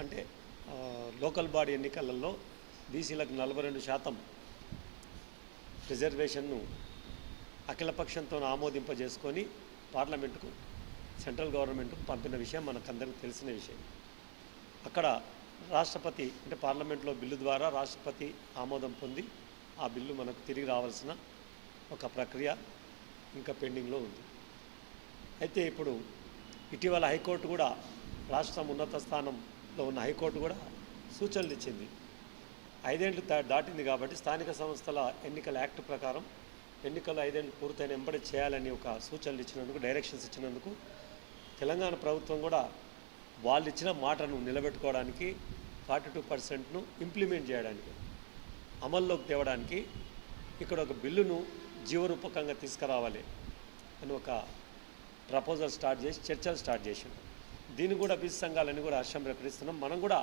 అంటే local body ఎన్నికలలో బీసీలకు 42% రిజర్వేషన్ను అఖిలపక్షంతో ఆమోదింపజేసుకొని పార్లమెంటుకు సెంట్రల్ గవర్నమెంట్కు పంపిన విషయం మనకందరికీ తెలిసిన విషయం. అక్కడ రాష్ట్రపతి అంటే పార్లమెంట్లో బిల్లు ద్వారా రాష్ట్రపతి ఆమోదం పొంది ఆ బిల్లు మనకు తిరిగి రావాల్సిన ఒక ప్రక్రియ ఇంకా పెండింగ్లో ఉంది. అయితే ఇప్పుడు ఇటీవల హైకోర్టు కూడా రాష్ట్రం ఉన్నత స్థానంలో ఉన్న హైకోర్టు కూడా సూచనలు ఇచ్చింది. 5 ఏళ్ళు దాటింది కాబట్టి స్థానిక సంస్థల ఎన్నికల యాక్ట్ ప్రకారం ఎన్నికలు 5 ఏళ్ళు పూర్తయిన వెంబడి చేయాలని ఒక సూచనలు ఇచ్చినందుకు, డైరెక్షన్స్ ఇచ్చినందుకు తెలంగాణ ప్రభుత్వం కూడా వాళ్ళు ఇచ్చిన మాటను నిలబెట్టుకోవడానికి 42%ను ఇంప్లిమెంట్ చేయడానికి, అమల్లోకి తేవడానికి ఇక్కడ ఒక బిల్లును జీవరూపకంగా తీసుకురావాలి అని ఒక ప్రపోజల్ స్టార్ట్ చేసి చర్చలు స్టార్ట్ చేసాం. దీన్ని కూడా బీసీ సంఘాలని కూడా హర్షం ప్రకటిస్తున్నాం. మనం కూడా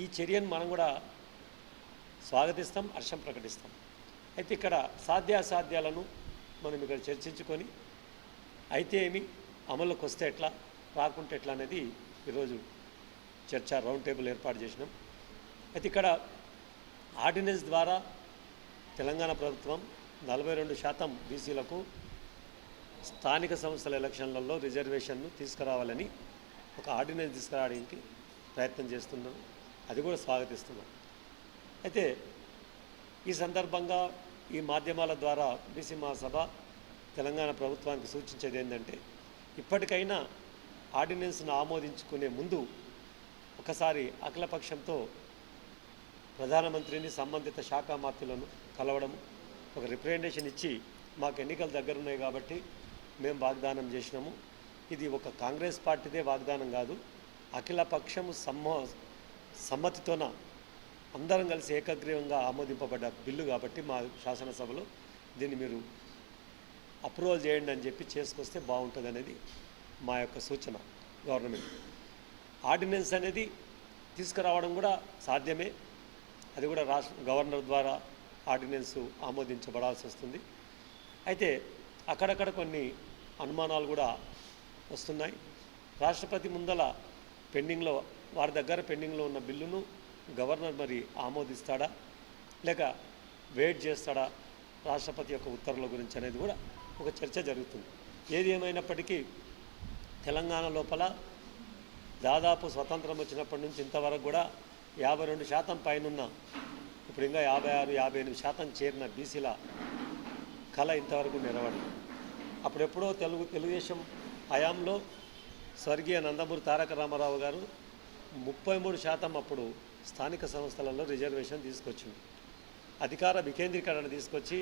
ఈ చర్యను మనం కూడా స్వాగతిస్తాం, హర్షం ప్రకటిస్తాం. అయితే ఇక్కడ సాధ్యాసాధ్యాలను మనం ఇక్కడ చర్చించుకొని అయితే ఏమి, అమలుకి వస్తే ఎట్లా, రాకుంటే ఎట్లా అనేది ఈరోజు చర్చ రౌండ్ టేబుల్ ఏర్పాటు చేసినాం. అయితే ఇక్కడ ఆర్డినెన్స్ ద్వారా తెలంగాణ ప్రభుత్వం 42% బీసీలకు స్థానిక సంస్థల ఎలక్షన్లలో రిజర్వేషన్ను తీసుకురావాలని ఒక ఆర్డినెన్స్ తీసుకురావడానికి ప్రయత్నం చేస్తున్నాం. అది కూడా స్వాగతిస్తున్నాం. అయితే ఈ సందర్భంగా ఈ మాధ్యమాల ద్వారా బీసీ మహాసభ తెలంగాణ ప్రభుత్వానికి సూచించేది ఏంటంటే, ఇప్పటికైనా ఆర్డినెన్స్ను ఆమోదించుకునే ముందు ఒకసారి అఖిలపక్షంతో ప్రధానమంత్రిని, సంబంధిత శాఖ మంత్రులను కలవడము, ఒక రిప్రజెంటేషన్ ఇచ్చి మాకు ఎన్నికలు దగ్గరున్నాయి కాబట్టి మేము వాగ్దానం చేసినాము, ఇది ఒక కాంగ్రెస్ పార్టీదే వాగ్దానం కాదు, అఖిలపక్షము సమ్మతితోన అందరం కలిసి ఏకగ్రీవంగా ఆమోదింపబడ్డ బిల్లు కాబట్టి మా శాసనసభలో దీన్ని మీరు అప్రూవల్ చేయండి అని చెప్పి చేసుకొస్తే బాగుంటుంది అనేది మా యొక్క సూచన. గవర్నమెంట్ ఆర్డినెన్స్ అనేది తీసుకురావడం కూడా సాధ్యమే. అది కూడా గవర్నర్ ద్వారా ఆర్డినెన్స్ ఆమోదించబడాల్సి వస్తుంది. అయితే అక్కడక్కడ కొన్ని అనుమానాలు కూడా వస్తున్నాయి. రాష్ట్రపతి ముందల పెండింగ్లో, వారి దగ్గర పెండింగ్లో ఉన్న బిల్లును గవర్నర్ మరి ఆమోదిస్తాడా లేక వెయిట్ చేస్తాడా రాష్ట్రపతి యొక్క ఉత్తర్వుల గురించి అనేది కూడా ఒక చర్చ జరుగుతుంది. ఏది ఏమైనప్పటికీ తెలంగాణ లోపల దాదాపు స్వతంత్రం వచ్చినప్పటి నుంచి ఇంతవరకు కూడా 52% పైనున్న, ఇప్పుడు ఇంకా 56-58% చేరిన బీసీల కళ ఇంతవరకు నెరవేరదు. అప్పుడెప్పుడో తెలుగుదేశం హయాంలో స్వర్గీయ నందమూరి తారక రామారావు గారు 33% అప్పుడు స్థానిక సంస్థలలో రిజర్వేషన్ తీసుకొచ్చింది. అధికార వికేంద్రీకరణ తీసుకొచ్చి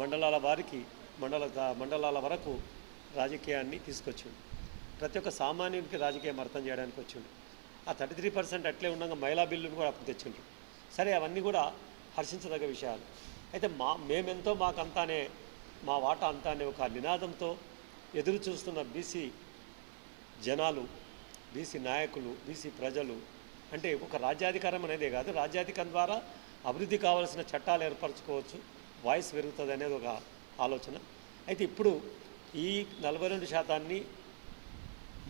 మండలాల వరకు రాజకీయాన్ని తీసుకొచ్చింది. ప్రతి ఒక్క సామాన్యుడికి రాజకీయం అర్థం చేయడానికి వచ్చింది. ఆ 33% అట్లే ఉండగా మహిళా బిల్లును కూడా అప్పుడు తెచ్చిండ్రు. సరే, అవన్నీ కూడా హర్షించదగ్గ విషయాలు. అయితే మేమెంతో మాకంతానే, మా వాటా అంతా అనే ఒక నినాదంతో ఎదురు చూస్తున్న బీసీ జనాలు, బీసీ నాయకులు, బీసీ ప్రజలు అంటే ఒక రాజ్యాధికారం అనేదే కాదు, రాజ్యాధికారం ద్వారా అభివృద్ధి కావాల్సిన చట్టాలు ఏర్పరచుకోవచ్చు, వాయిస్ పెరుగుతుంది అనేది ఒక ఆలోచన. అయితే ఇప్పుడు ఈ 42%ని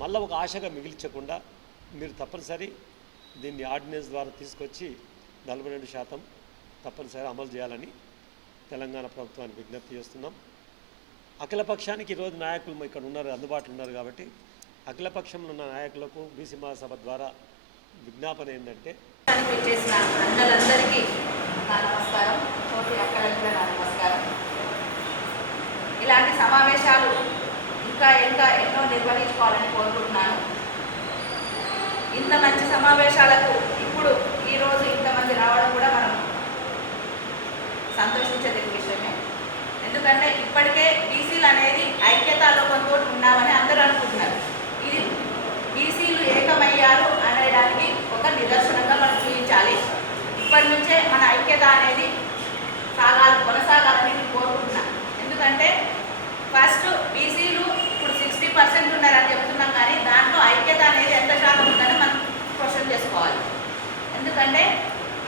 మళ్ళీ ఒక ఆశగా మిగిల్చకుండా మీరు తప్పనిసరి దీన్ని ఆర్డినెన్స్ ద్వారా తీసుకొచ్చి 42% తప్పనిసరి అమలు చేయాలని తెలంగాణ ప్రభుత్వానికి విజ్ఞప్తి చేస్తున్నాం. అఖిలపక్షానికి ఈరోజు నాయకులు ఇక్కడ ఉన్నారు, అందుబాటులో ఉన్నారు కాబట్టి అఖిలపక్షంలో ఉన్న నాయకులకు బీసీ మహాసభ ద్వారా విజ్ఞాపన ఏంటంటే, చేసిన అన్నలందరికీ నమస్కారం, తోటి అక్కలకు నమస్కారం. ఇలాంటి సమావేశాలు ఇంకా ఎన్నో నిర్వహించుకోవాలని కోరుకుంటున్నాను. ఇంత మంచి సమావేశాలకు ఇప్పుడు ఈరోజు ఇంతమంది రావడం కూడా మనం సంతోషించదగ్గ విషయమే. ఎందుకంటే ఇప్పటికే బీసీలు అనేది ఐక్యతాలోకంతో ఉన్నామని అందరూ అనుకుంటున్నారు. ఇది బీసీలు ఏకమయ్యారు అనడానికి ఒక నిదర్శనంగా మనం చూపించాలి. ఇప్పటి నుంచే మన ఐక్యత అనేది కొనసాగాలని నేను కోరుకుంటున్నాను. ఎందుకంటే ఫస్ట్ బీసీలు ఇప్పుడు 60% ఉన్నారని చెప్తున్నాం, కానీ దాంట్లో ఐక్యత అనేది ఎంత శాతం ఉందని మనం క్వశ్చన్ చేసుకోవాలి. ఎందుకంటే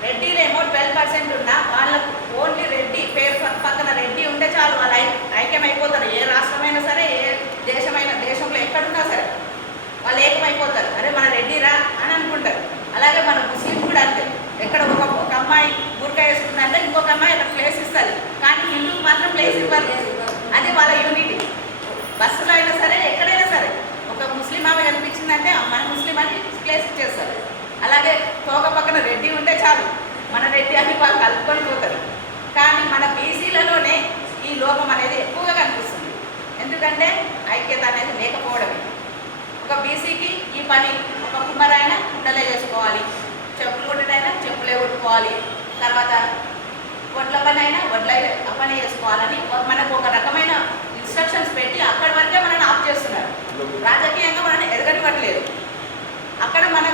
రెడ్డిలేమో 12% ఉన్నా వాళ్ళకు ఓన్లీ రెడ్డి పేరు పక్కన రెడ్డి ఉంటే చాలు, వాళ్ళు ఐక్యమైపోతారు. ఏ రాష్ట్రమైనా సరే, ఏ దేశంలో ఎక్కడున్నా సరే వాళ్ళు ఏకమైపోతారు. అరే మన రెడ్డిరా అని అనుకుంటారు. అలాగే మన ముస్లిం కూడా అంతే. ఎక్కడ ఒక అమ్మాయి బుర్కా వేసుకుందంటే ఇంకొక అమ్మాయి అక్కడ ప్లేస్ ఇస్తుంది, కానీ హిందూకి మాత్రం ప్లేస్ ఇవ్వరు. అది వాళ్ళ యూనిటీ. బస్సులో అయినా సరే ఎక్కడైనా సరే ఒక ముస్లిం ఆమె కనిపించిందంటే మన ముస్లిం అని ప్లేస్ ఇచ్చేస్తారు. అలాగే తోక పక్కన రెడ్డి ఉంటే చాలు, మన రెడ్డి అని వాళ్ళు కలుపుకొని పోతారు. కానీ మన బీసీలలోనే ఈ లోపం అనేది ఎక్కువగా కనిపిస్తుంది. ఎందుకంటే ఐక్యత అనేది లేకపోవడమే. ఒక బీసీకి ఈ పని, ఒక కుమ్మరైనా కుండలే చేసుకోవాలి, చెప్పులు కొట్టడైనా చెప్పులే కొట్టుకోవాలి, తర్వాత వడ్ల పని అయినా వడ్ల పని చేసుకోవాలని మనకు ఒక రకమైన ఇన్స్ట్రక్షన్స్ పెట్టి అక్కడి వరకే మనల్ని ఆఫ్ చేస్తున్నారు. రాజకీయంగా మనల్ని ఎదగనివ్వట్లేదు. అక్కడ మన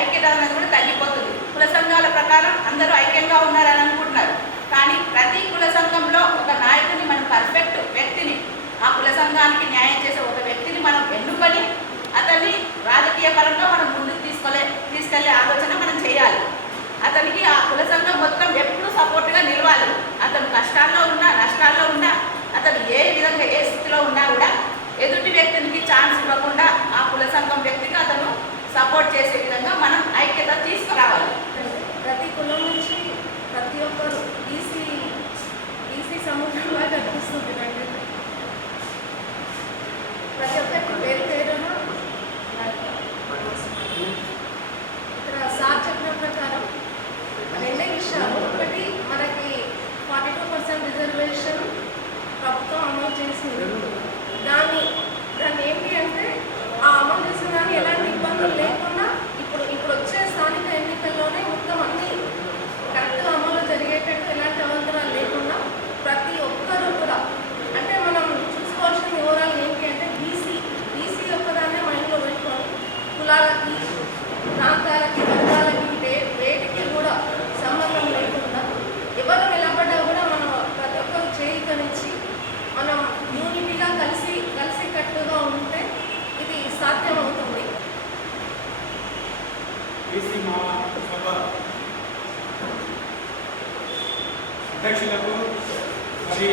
ఐక్యత అనేది కూడా తగ్గిపోతుంది. కుల సంఘాల ప్రకారం అందరూ ఐక్యంగా ఉన్నారని అనుకుంటున్నారు, కానీ ప్రతి కుల సంఘంలో ఒక నాయకుని, మనం పర్ఫెక్ట్ వ్యక్తిని, ఆ కుల సంఘానికి న్యాయం చేసే ఒక వ్యక్తిని మనం ఎన్నుకొని అతన్ని రాజకీయ పరంగా మనం ముందుకు తీసుకెళ్లే ఆలోచన మనం చేయాలి. అతనికి ఆ కుల సంఘం మొత్తం ఎప్పుడూ సపోర్ట్గా నిలవాలి. అతను కష్టాల్లో ఉన్నా నష్టాల్లో ఉన్నా, అతను ఏ విధంగా ఏ స్థితిలో ఉన్నా కూడా ఎదుటి వ్యక్తికి ఛాన్స్ ఇవ్వకుండా ఆ కుల సంఘం వ్యక్తికి అతను సపోర్ట్ చేసే విధంగా మనం ఐక్యత తీసుకురావాలి. ప్రతి కులం నుంచి ప్రతి ఒక్కరు బీసీ సముద్రంగా కనిపిస్తుంది. ప్రతి ఒక్కరికి పేరు పేరున ఇక్కడ సార్ చెప్పిన ప్రకారం రెండే విషయాలు. ఒకటి, మనకి 42% రిజర్వేషన్ ప్రభుత్వం అమలు చేసింది. దాన్ని ఏంటి అంటే ఆ అమలు చేసిన దాన్ని ఎలాంటి ఇబ్బందులు లేకుండా ఇప్పుడు వచ్చే స్థానిక ఎన్నికల్లోనే మొత్తం అన్ని కరెక్ట్గా అమలు జరిగేటట్టు ఎలాంటి అవంతరాలు లేకుండా ప్రతి ఒక్కరూ కూడా, అంటే మనం చూసుకోవాల్సిన వివరాలు ఏంటి అంటే బీసీ ఒక్కదాన్నే మైండ్లో పెట్టుకొని కులాలకి, ప్రాంతాలకి, వర్గాలకి వేటికి కూడా సంబంధం లేకుండా ఎవరు నిలబడ్డా కూడా మనం ప్రతి ఒక్కరు చేయికనిచ్చి మనం యూనిటీగా కలిసి కట్టుగా ఉంటే ఇది సాధ్యమవుతుంది. బీసీ మహాసభ అధ్యక్షులకు, మరి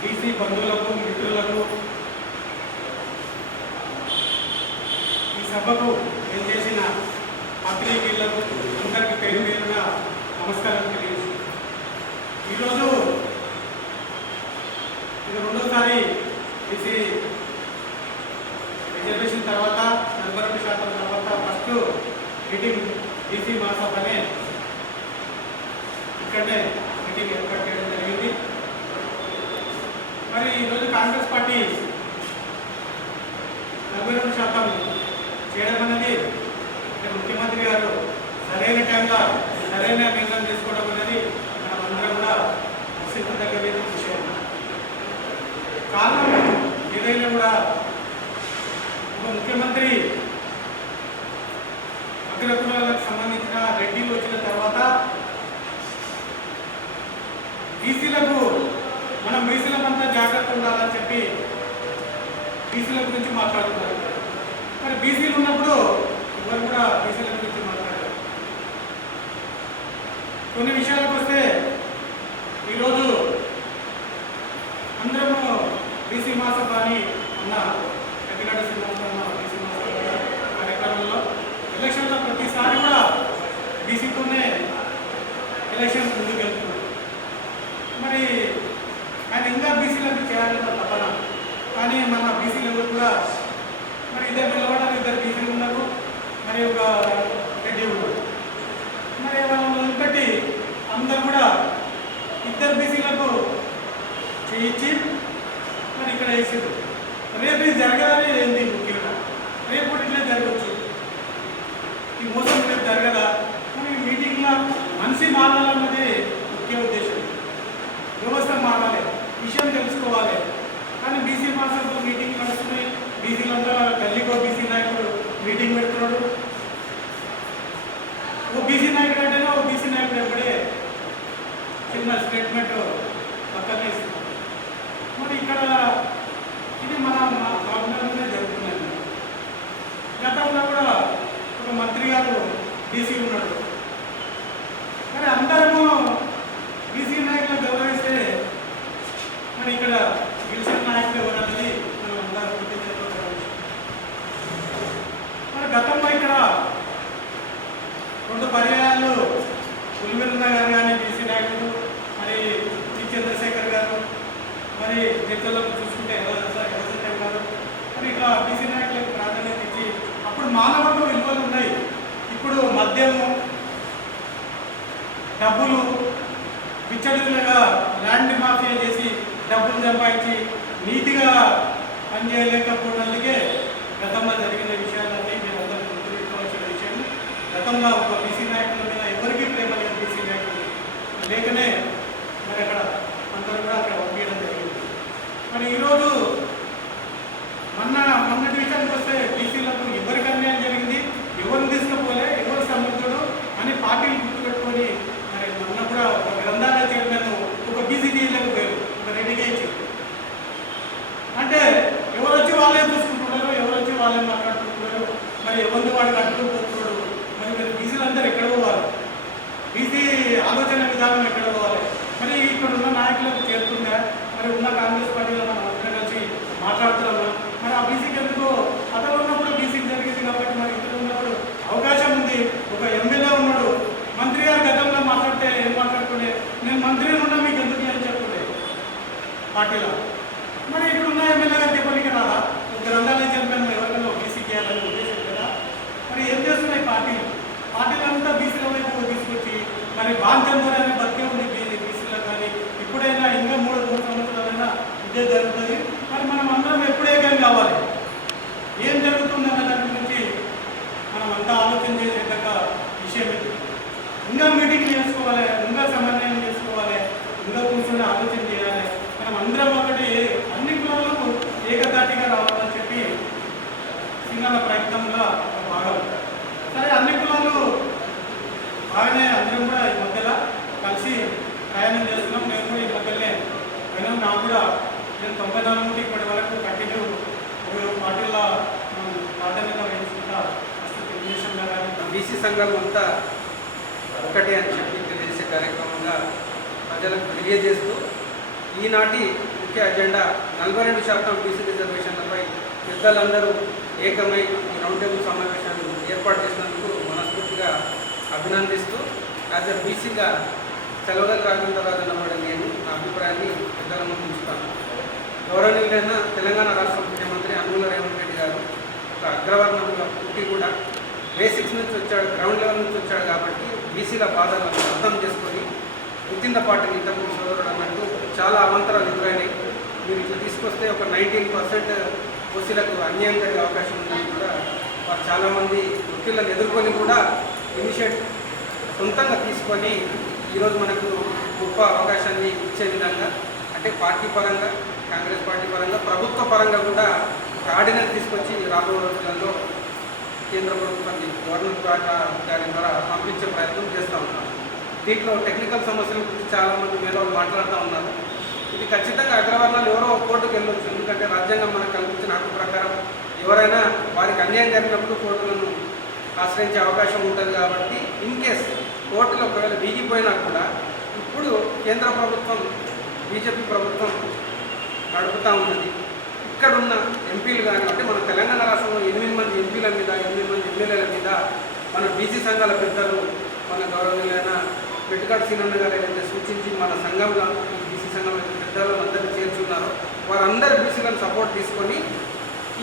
బీసీ బంధువులకు, మిత్రులకు, ఈ సభకు చేసిన పాత్రికేయులకు అందరికీ పేరు పేరుగా నమస్కారం తెలియజేసి, ఈరోజు ఇది రెండోసారి బీసీ రిజర్వేషన్ తర్వాత 42% తర్వాత ఫస్ట్ మీటింగ్ బీసీ మహాసభనే ఇక్కడనే మీటింగ్ ఏర్పాటు చేయడం జరిగింది. మరి ఈరోజు కాంగ్రెస్ పార్టీ 42% చేయడం అనేది ముఖ్యమంత్రి గారు సరైన టైంలో సరైన నిర్ణయం తీసుకోవడం అనేది మనం అందరం కూడా సిద్ధంగా విషయం. కారణం ఏదైనా కూడా ఒక ముఖ్యమంత్రి అగ్రకులాలకు సంబంధించిన రెడ్డిలు వచ్చిన తర్వాత బీసీలకు మనం బీసీలమంతా జాగ్రత్త ఉండాలని చెప్పి బీసీల గురించి మాట్లాడుతున్నారు. మరి బీసీలు ఉన్నప్పుడు ఎవరు కూడా బీసీల గురించి మాట్లాడారు. కొన్ని విషయాలకు వస్తే ఈరోజు అందరము బీసీ మహాసభ అని అన్న ఎన్నికల సిద్ధాంతంలో బీసీ మహాసభ కార్యక్రమంలో ఎలక్షన్లో ప్రతిసారి కూడా బీసీతోనే ఎలక్షన్ ముందుకు వెళ్తున్నారు. మరి ఆయన ఇంకా బీసీలకు చేయాలన్న తపన, కానీ మన బీసీలు కూడా మరి ఇద్దరు నిలబడాలి, ఇద్దరు బీసీలు ఉన్నారు, మరి ఒక రెడ్డి ఉన్నారు. మరి వాళ్ళని బట్టి అందరూ కూడా ఇద్దరు బీసీలకు చేయించి మరి ఇక్కడ వేసారు. రేపు ఇది జరగాలని ఏంది ముఖ్యంగా, రేపు ఇట్లా జరగవచ్చు, ఈ మోసం రేపు జరగదా. మరి మీటింగ్లో మనిషి మారాలన్నది ముఖ్య ఉద్దేశం. వ్యవస్థ మారాలి, విషయం తెలుసుకోవాలి. కానీ బీసీ మహాసభలో మీటింగ్ నడుస్తున్నాయి, బీసీలంతా గల్లీకో బీసీ నాయకుడు మీటింగ్ పెడుతున్నాడు. ఓ బీసీ నాయకుడు అంటేనే ఓ బీసీ నాయకుడు ఎప్పుడే చిన్న స్టేట్మెంట్ పక్కనే ఇస్తున్నాడు. మరి ఇక్కడ ఇది మన గవర్నమెంట్లోనే జరుగుతుందండి. గతంలో కూడా ఒక మంత్రి గారు బీసీ ఉన్నాడు. మరి అందరము బీసీ నాయకులను గౌరవిస్తే మరి ఇక్కడ గెలిచిన నాయకులు ఎవరన్నది మనం అందరూ గుర్తించడం. మరి గతంలో ఇక్కడ పులివెందుల గారు కానీ బీసీ నాయకులు, మరి టి చంద్రశేఖర్ గారు, మరి నేతలకు చూసుకుంటే ఎర్రసత్యం గారు, మరి ఇట్లా బీసీ నాయకులకు ప్రాధాన్యత ఇచ్చి అప్పుడు మానవత్వ విలువలు ఉన్నాయి. ఇప్పుడు మద్యము, డబ్బులు, విచ్చడులుగా ల్యాండ్ మాఫియా చేసి డబ్బులు సంపాదించి నీతిగా పనిచేయలేకపోవడానికే గతంలో జరిగిన విషయాలన్నీ మీరు అందరూ గుర్తుపెట్టుకోవాల్సిన విషయం. గతంలో ఒక బీసీ నాయకుల మీద ఎవరికీ ప్రేమ లేదు, బీసీ నాయకులు లేకనే మరి అక్కడ అందరూ కూడా అక్కడ పంపించడం జరిగింది. మరి ఈరోజు మొన్నటి విషయానికి వస్తే బీసీలకు ఎవరికి అన్యాయం జరిగింది, ఎవరిని తీసుకుపోలే, ఎవరు సమర్థుడు అని పార్టీలు గుర్తుపెట్టుకొని మరి మొన్న కూడా ఒక గ్రంథాలయ చైర్మన్ ఒక బీసీ చేయలేకపోయారు, ఒక రెడీగా ఇచ్చారు. అంటే ఎవరు వచ్చి వాళ్ళే చూసుకుంటున్నారు, ఎవరు వచ్చి వాళ్ళే మాట్లాడుకుంటున్నారు, మరి ఎవరిని వాడు కట్టుకుంటున్నాడు. మరి మీరు బీసీలు అందరూ ఎక్కడ పోవాలి, బీసీ ఆలోచన విధానం ఎక్కడ పోవాలి? మరి ఇక్కడ ఉన్న నాయకులకు చేరుతుందా? మరి ఉన్న కాంగ్రెస్ పార్టీలో మనం అందరం కలిసి మాట్లాడుతున్నామా? మరి ఆ బీసీకి ఎందుకు అతను ఉన్నప్పుడు బీసీకి జరిగింది కాబట్టి మరి ఇక్కడ ఉన్నప్పుడు అవకాశం ఉంది. ఒక ఎమ్మెల్యే ఉన్నాడు, మంత్రి గారు గతంలో మాట్లాడితే ఏం మాట్లాడుతుండే, నేను మంత్రిని ఉన్నా మీకు ఎందుకు అని చెప్పుకుంటే పార్టీలో. మరి ఇక్కడ ఉన్న ఎమ్మెల్యే గారు చెప్పడానికి రాదా? గ్రంథాలయ చైర్మన్ ఎవరికైనా బీసీకి చేయాలని ఉద్దేశం కదా. మరి ఏం చేస్తున్నాయి పార్టీలంతా బీసీల వైపు తీసుకొచ్చి మరి బాంచందర్ అనే బతికే ఉంది బీసీలో. కానీ ఇప్పుడైనా ఇంకా 3 సంవత్సరాలైనా ఇదే జరుగుతుంది. మరి మనం అందరం ఎప్పుడు ఏకం కావాలి, ఏం జరుగుతుందన్న దాని గురించి మనం అంతా ఆలోచన చేసేదాకా విషయం ఇది. ఇంకా మీటింగ్ చేసుకోవాలి, ఇంకా సమన్వయం చేసుకోవాలి, ఇంకా కూర్చొని ఆలోచన చేయాలి. మనం అందరం ఒకటి అన్ని కులాలకు ఏకతాటిగా రావాలని చెప్పి సింగల ప్రయత్నంలో భాగం. సరే, అన్ని కులాలు బాగానే అందరం కూడా ఈ మధ్యలో కలిసి ప్రయాణం చేస్తున్నాం. నేను కూడా ఈ మధ్యలోనే అయినా నాకు కూడా నేను 94 నుండి ఇప్పటి వరకు కంటిన్యూ పార్టీలో ప్రాధాన్యత వహించుకుంటా తెలుగుదేశంలో కానీ బీసీ సంఘం అంతా ఒకటే అని చెప్పి తెలియజేసే కార్యక్రమంగా ప్రజలకు తెలియజేస్తూ ఈనాటి ముఖ్య అజెండా 42% బీసీ రిజర్వేషన్లపై పెద్దలందరూ ఏకమై ఈ రౌండ్ టేబుల్ సమావేశాన్ని ఏర్పాటు చేసినందుకు మనస్ఫూర్తిగా అభినందిస్తూ యాజ్ ఎ బీసీగా చలవదల రాజేంద్రరాజు అన్నవాడు నేను నా అభిప్రాయాన్ని పెద్దల ముందు ఉంచుతాను. గౌరవనీయులైన తెలంగాణ రాష్ట్ర ముఖ్యమంత్రి అనుగుల రేవంత్ రెడ్డి గారు ఒక అగ్రవర్ణంగా పుట్టి కూడా బేసిక్స్ నుంచి వచ్చాడు, గ్రౌండ్ లెవెల్ నుంచి వచ్చాడు కాబట్టి బీసీల బాధలను అర్థం చేసుకొని వితిన్ ద పార్టీ ఇంతకు సోదరుడు అన్నట్టు చాలా అవంతరాలు ఎదురైనాయి. మీరు ఇట్లా తీసుకొస్తే ఒక 19% ఓసీలకు అన్యాయం జరిగే అవకాశం ఉందని కూడా వారు చాలామంది వృత్తులను ఎదుర్కొని కూడా ఇనిషియేట్ సొంతంగా తీసుకొని ఈరోజు మనకు గొప్ప అవకాశాన్ని ఇచ్చే విధంగా అంటే పార్టీ పరంగా, కాంగ్రెస్ పార్టీ పరంగా, ప్రభుత్వ పరంగా కూడా ఒక ఆర్డినెన్స్ తీసుకొచ్చి రాబోయే రోజులలో కేంద్ర ప్రభుత్వాన్ని గవర్నర్ గారి ద్వారా పంపించే ప్రయత్నం చేస్తూ ఉన్నాం. దీంట్లో టెక్నికల్ సమస్యల గురించి చాలామంది మేధావులు మాట్లాడుతూ ఉన్నారు. ఇది ఖచ్చితంగా అగ్రవర్ణాలు ఎవరో కోర్టుకు వెళ్ళొచ్చు, ఎందుకంటే రాజ్యాంగం మనకు కల్పించిన హక్కు ప్రకారం ఎవరైనా వారికి అన్యాయం జరిగినప్పుడు కోర్టులను ఆశ్రయించే అవకాశం ఉంటుంది. కాబట్టి ఇన్ కేస్ కోర్టులో ఒకవేళ వీగిపోయినా కూడా ఇప్పుడు కేంద్ర ప్రభుత్వం, బీజేపీ ప్రభుత్వం నడుపుతూ ఉన్నది. ఇక్కడున్న ఎంపీలు కానీ అంటే మన తెలంగాణ రాష్ట్రంలో 8 మంది ఎంపీల మీద, 8 మంది ఎమ్మెల్యేల మీద మన బీసీ సంఘాల పెద్దలు, మన గౌరవనీయులైన పెట్టుకాటి సీనన్న గారు ఏదైతే సూచించి మన సంఘంలో బీసీ సంఘంలో పెద్దలు అందరినీ చేర్చున్నారో వారందరూ బీసీలను సపోర్ట్ తీసుకొని